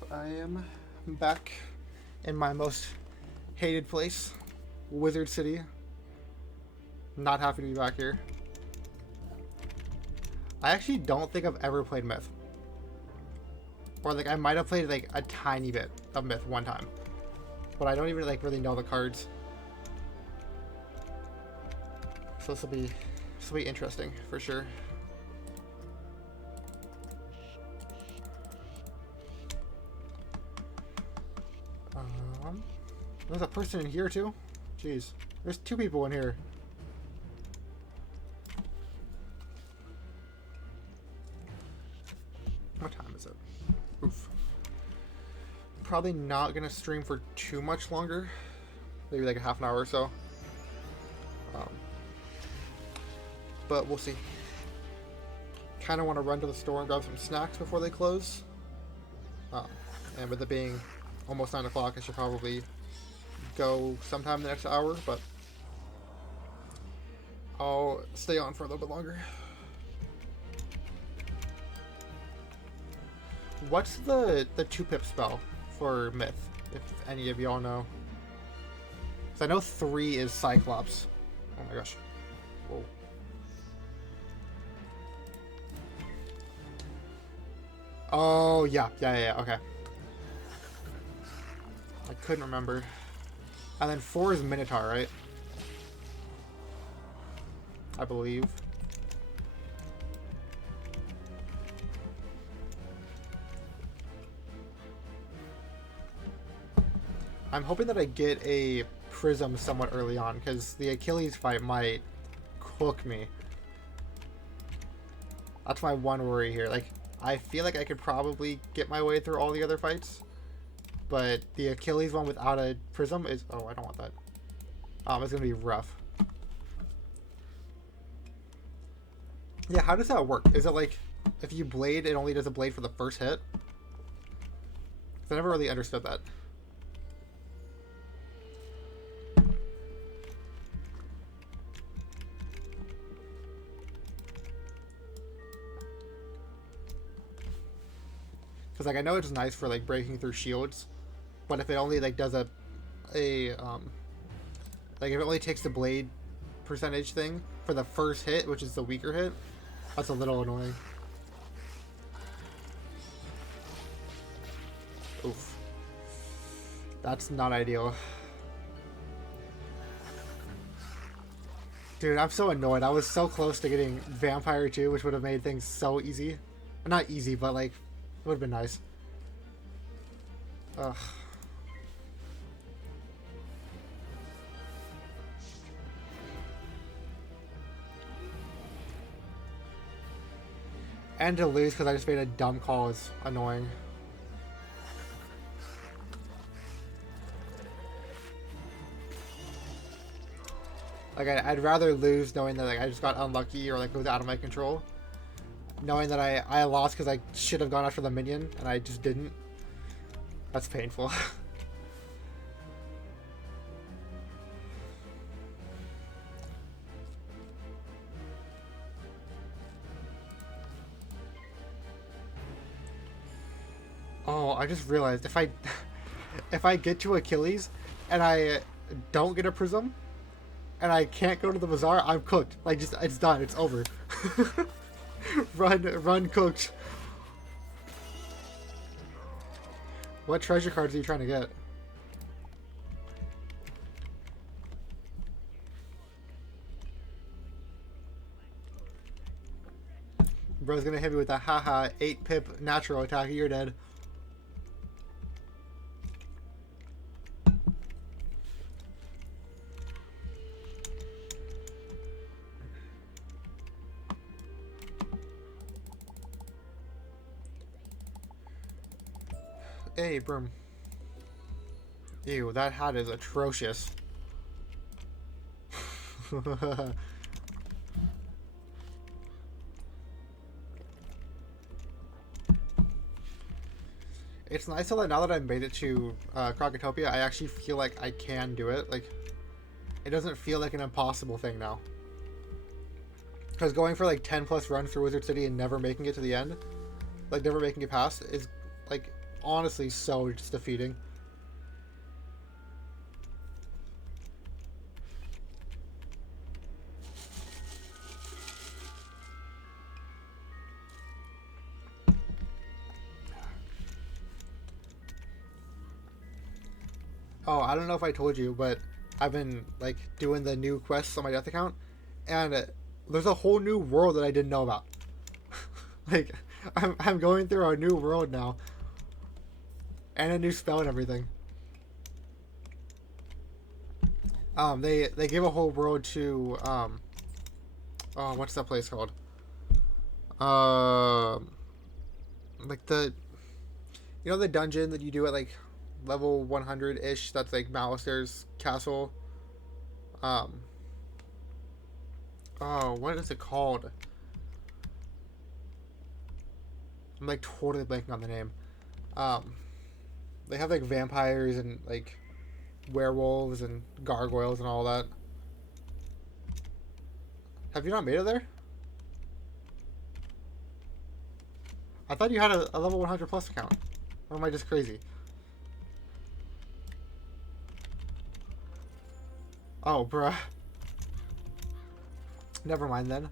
But I am back in my most hated place, Wizard City. Not happy to be back here. I actually don't think I've ever played Myth. Or, like, I might have played, like, a tiny bit of Myth one time. But I don't even, like, really know the cards. So this will be interesting, for sure. There's a person in here, too? Jeez. There's 2 people in here. What time is it? Oof. Probably not gonna stream for too much longer. Maybe like a half an hour or so. But we'll see. Kind of want to run to the store and grab some snacks before they close. And with it being almost 9 o'clock, I should probably go sometime the next hour, but I'll stay on for a little bit longer. What's the 2-pip spell for Myth, if any of y'all know? Because I know 3 is Cyclops. Oh my gosh. Whoa. Oh, yeah, okay. I couldn't remember. And then 4 is Minotaur, right? I believe. I'm hoping that I get a Prism somewhat early on, because the Achilles fight might cook me. That's my one worry here. Like, I feel like I could probably get my way through all the other fights, but the Achilles one without a Prism is... Oh, I don't want that. It's going to be rough. Yeah, how does that work? Is it like, if you blade, it only does a blade for the first hit? 'Cause I never really understood that. Because, like, I know it's nice for, like, breaking through shields, but if it only, like, does like, if it only takes the blade percentage thing for the first hit, which is the weaker hit, that's a little annoying. Oof. That's not ideal. Dude, I'm so annoyed. I was so close to getting Vampire 2, which would have made things so easy. Not easy, but, like, it would have been nice. Ugh. And to lose because I just made a dumb call is annoying. Like, I'd rather lose knowing that, like, I just got unlucky or, like, it was out of my control. Knowing that I lost because I should have gone after the minion and I just didn't. That's painful. Oh, I just realized if I get to Achilles and I don't get a Prism and I can't go to the bazaar, I'm cooked. Like, just, it's done. It's over. Run cooked. What treasure cards are you trying to get? Bro's gonna hit me with a haha 8 pip natural attack. You're dead. Hey, Brim. Ew, that hat is atrocious. It's nice that now that I've made it to Crocotopia, I actually feel like I can do it. Like, it doesn't feel like an impossible thing now. Because going for like 10 plus runs through Wizard City and never making it to the end, like never making it past, is like honestly so just defeating. Oh, I don't know if I told you, but I've been like doing the new quests on my death account, and there's a whole new world that I didn't know about. Like, I'm going through a new world now, and a new spell and everything. They give a whole world to oh, what's that place called? Like the, you know, the dungeon that you do at like level 100-ish, that's like Malister's castle. Oh, what is it called? I'm like totally blanking on the name. They have like vampires and like werewolves and gargoyles and all that. Have you not made it there? I thought you had a level 100 plus account. Or am I just crazy? Oh, bruh. Never mind then.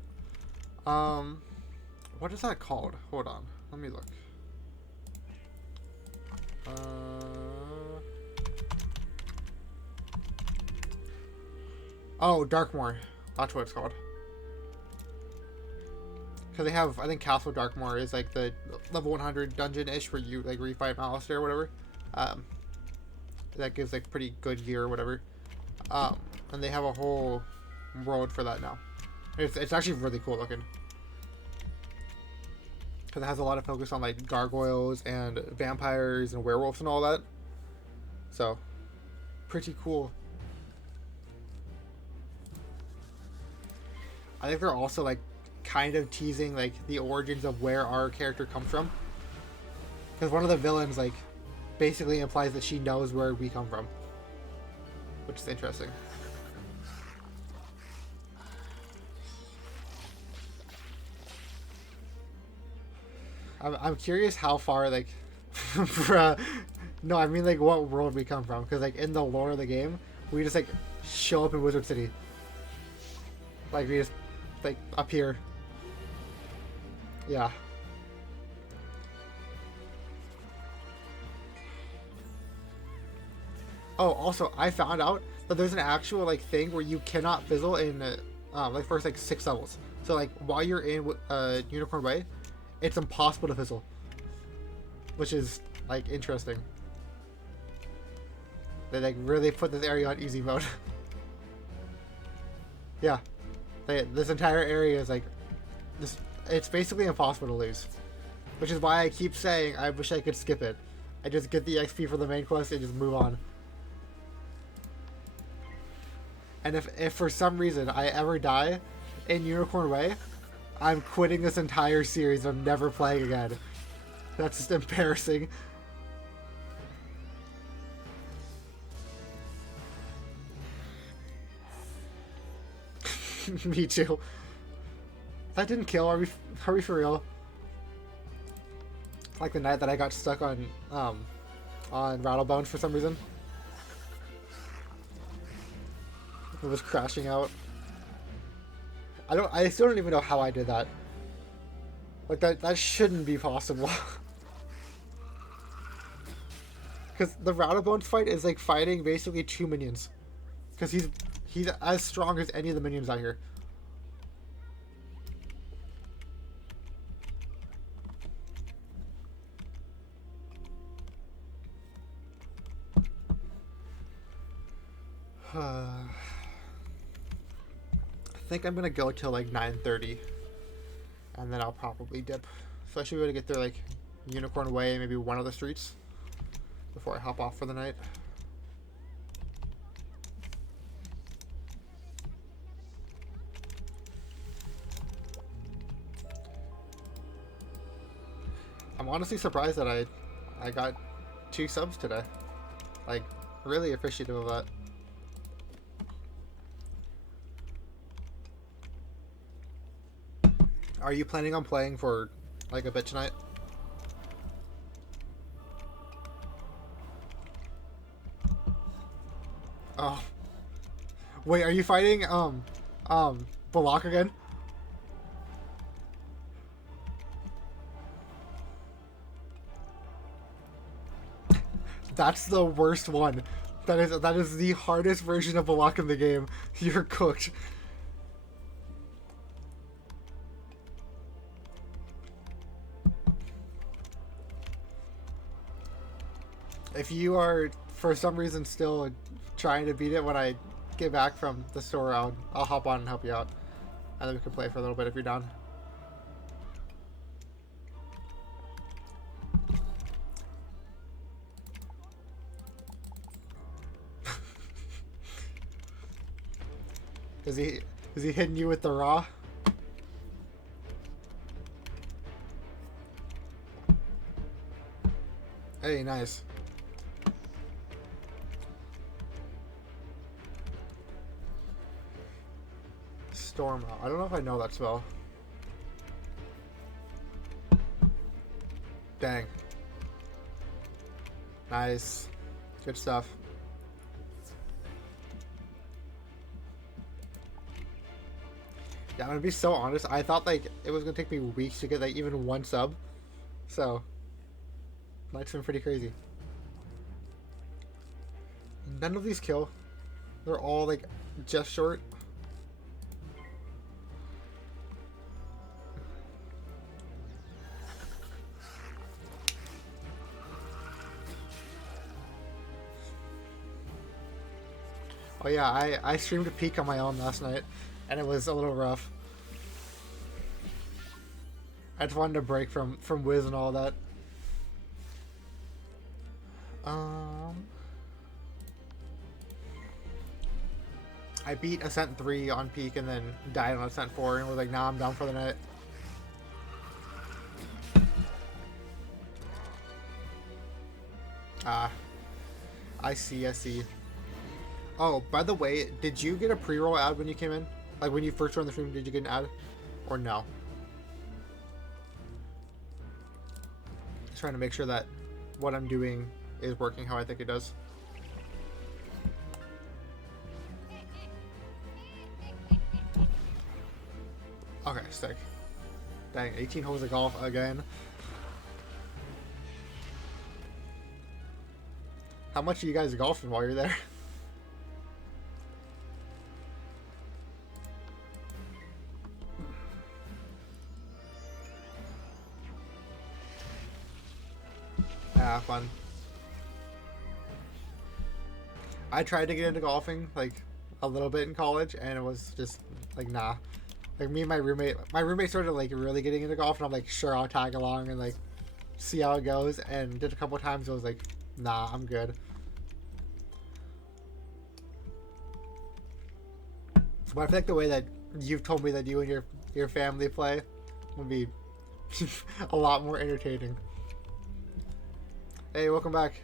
What is that called? Hold on. Let me look. Oh, Darkmoor. That's what it's called. Because they have, I think Castle Darkmoor is like the level 100 dungeon-ish where you like refight Alistair or whatever. That gives like pretty good gear or whatever. And they have a whole world for that now. It's actually really cool looking. Because it has a lot of focus on like gargoyles and vampires and werewolves and all that. So, pretty cool. I think they're also like kind of teasing like the origins of where our character comes from, because one of the villains like basically implies that she knows where we come from, which is interesting. I'm curious how far like no, I mean like what world we come from, because like in the lore of the game we just like show up in Wizard City, like we just like appear. Yeah. Oh, also, I found out that there's an actual like thing where you cannot fizzle in like first like 6 levels. So like while you're in Unicorn Way, it's impossible to fizzle, which is like interesting. They like really put this area on easy mode. Yeah, this entire area is like this. It's basically impossible to lose, which is why I keep saying I wish I could skip it. I just get the XP for the main quest and just move on. And if for some reason I ever die in Unicorn Way, I'm quitting this entire series. I'm never playing again. That's just embarrassing. Me too. That didn't kill. Are we for real? Like the night that I got stuck on Rattlebones for some reason. It was crashing out. I still don't even know how I did that. Like that shouldn't be possible. Because the Rattlebones fight is like fighting basically 2 minions. Because he's as strong as any of the minions out here. I think I'm gonna go till like 9:30, and then I'll probably dip. So I should be able to get through like Unicorn Way, maybe one of the streets, before I hop off for the night. I'm honestly surprised that I got 2 subs today. Like, really appreciative of that. Are you planning on playing for like a bit tonight? Oh. Wait, are you fighting Balak again? That's the worst one. That is the hardest version of Balak in the game. You're cooked. If you are for some reason still trying to beat it when I get back from the store, I'll hop on and help you out, and then we can play for a little bit if you're down. Is he hitting you with the raw? Hey, nice. Storm out. I don't know if I know that spell. Dang. Nice. Good stuff. Yeah, I'm gonna be so honest. I thought like it was gonna take me weeks to get like even 1 sub. So that's been pretty crazy. None of these kill. They're all like Just short. Oh yeah, I streamed a peak on my own last night, and it was a little rough. I just wanted to break from Wiz and all that. I beat Ascent 3 on peak and then died on Ascent 4 and was like, nah, I'm down for the night. Ah, I see. Oh, by the way, did you get a pre-roll ad when you came in? Like when you first joined the stream, did you get an ad? Or no? Just trying to make sure that what I'm doing is working how I think it does. Okay, sick. Dang, 18 holes of golf again. How much are you guys golfing while you're there? Ah, fun. I tried to get into golfing, like, a little bit in college, and it was just, like, nah. Like, me and my roommate started, like, really getting into golf, and I'm like, sure, I'll tag along and, like, see how it goes, and did a couple times, I was like, nah, I'm good. But I feel like the way that you've told me that you and your family play would be a lot more entertaining. Hey, welcome back.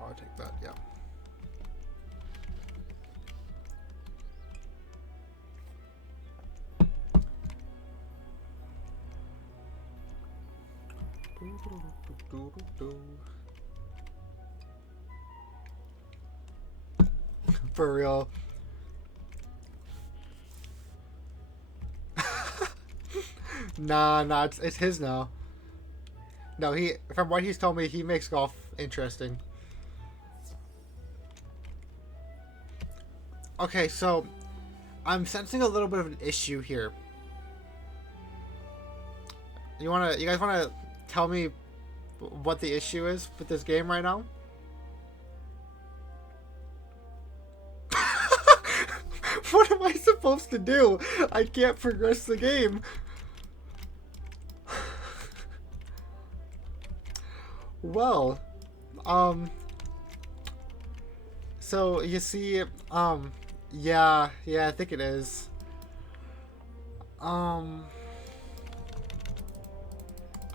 I'll take that, yeah. For real. Nah, it's his now. No, from what he's told me, he makes golf interesting. Okay, so I'm sensing a little bit of an issue here. You guys wanna tell me what the issue is with this game right now? What am I supposed to do? I can't progress the game. Well, so you see, yeah, I think it is. I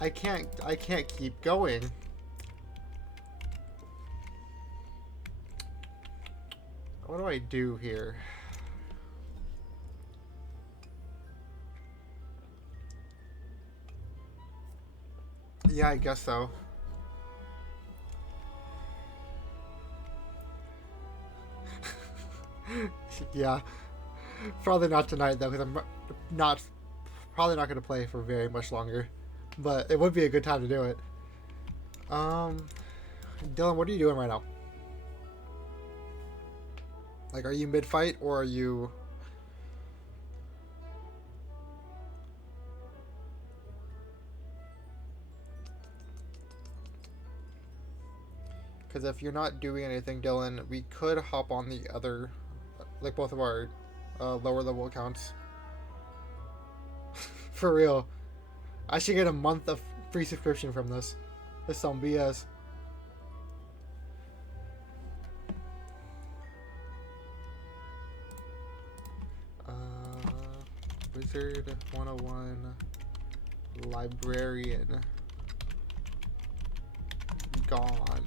can't keep going. What do I do here? Yeah, I guess so. Yeah. Probably not tonight though, because I'm probably not going to play for very much longer. But it would be a good time to do it. Dylan, what are you doing right now? Like, are you mid-fight, or are you... Because if you're not doing anything, Dylan, we could hop on the other... Like, both of our lower level accounts. For real. I should get a month of free subscription from this. This is some BS. Wizard101 librarian gone.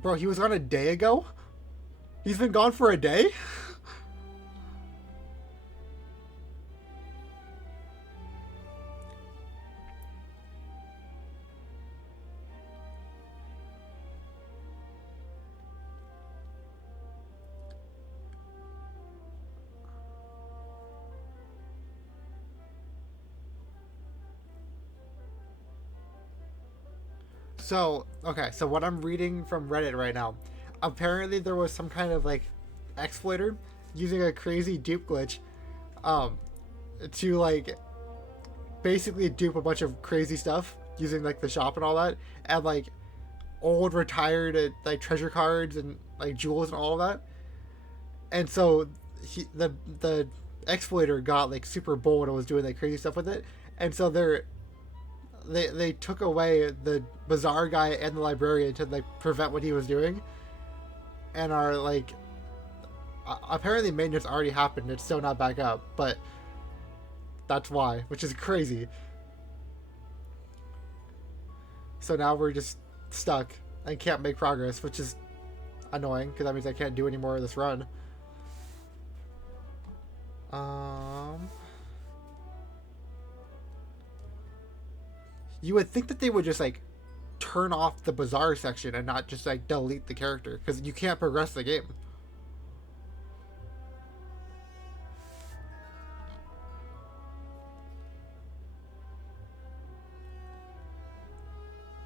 Bro, he was gone a day ago? He's been gone for a day? So, okay, so what I'm reading from Reddit right now, apparently there was some kind of like exploiter using a crazy dupe glitch um to like basically dupe a bunch of crazy stuff using like the shop and all that, and like old retired like treasure cards and like jewels and all of that. And so the exploiter got like super bold and was doing like crazy stuff with it, and so they took away the bazaar guy and the librarian to like prevent what he was doing, and are like apparently maintenance already happened. It's still not back up, but that's why, which is crazy. So now we're just stuck and can't make progress, which is annoying because that means I can't do any more of this run. You would think that they would just like turn off the bazaar section and not just like delete the character, because you can't progress the game.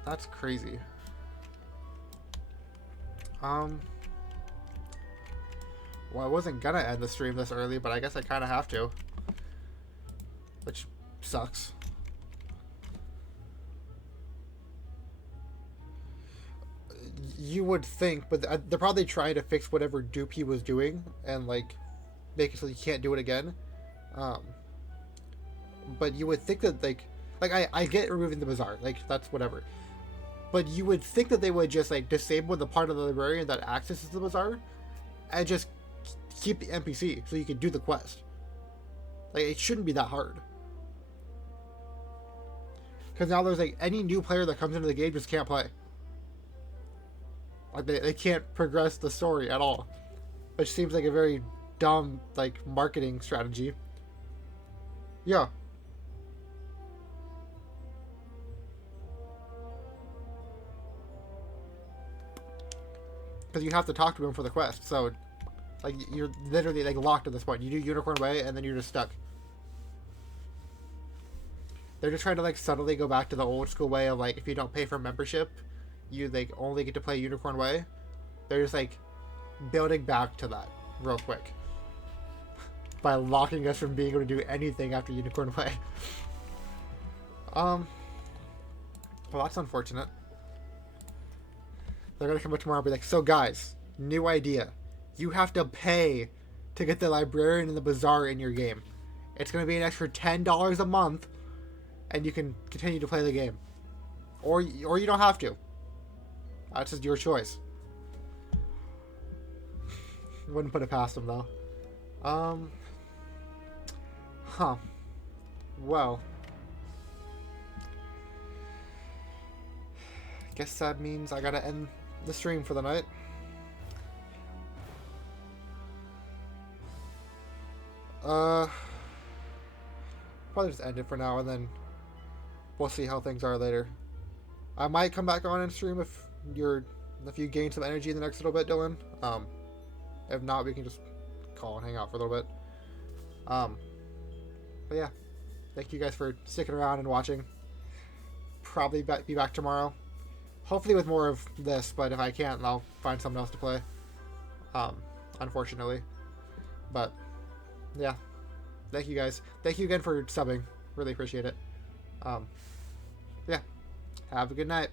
That's crazy. Well, I wasn't gonna end the stream this early, but I guess I kind of have to, which sucks. You would think, but they're probably trying to fix whatever dupe he was doing and like make it so you can't do it again. But you would think that like I get removing the bazaar, like that's whatever. But you would think that they would just like disable the part of the librarian that accesses the bazaar and just keep the NPC so you can do the quest. Like, it shouldn't be that hard. Because now there's like any new player that comes into the game just can't play. Like they can't progress the story at all. Which seems like a very dumb like marketing strategy. Yeah. Because you have to talk to him for the quest, so like you're literally like locked at this point. You do Unicorn Way and then you're just stuck. They're just trying to like subtly go back to the old school way of like, if you don't pay for membership, you like only get to play Unicorn Way. They're just like building back to that real quick by locking us from being able to do anything after Unicorn Way. Well, that's unfortunate. They're gonna come up tomorrow and be like, so guys, new idea. You have to pay to get the librarian and the bazaar in your game. It's gonna be an extra $10 a month, and you can continue to play the game. Or you don't have to. That's just your choice. Wouldn't put it past them though. Huh. Well. Guess that means I gotta end the stream for the night. Probably just end it for now, and then we'll see how things are later. I might come back on and stream if you gain some energy in the next little bit, Dylan. If not, we can just call and hang out for a little bit. But yeah, thank you guys for sticking around and watching. Probably be back tomorrow. Hopefully with more of this, but if I can't, I'll find something else to play. Unfortunately. But, yeah. Thank you guys. Thank you again for subbing. Really appreciate it. Yeah. Have a good night.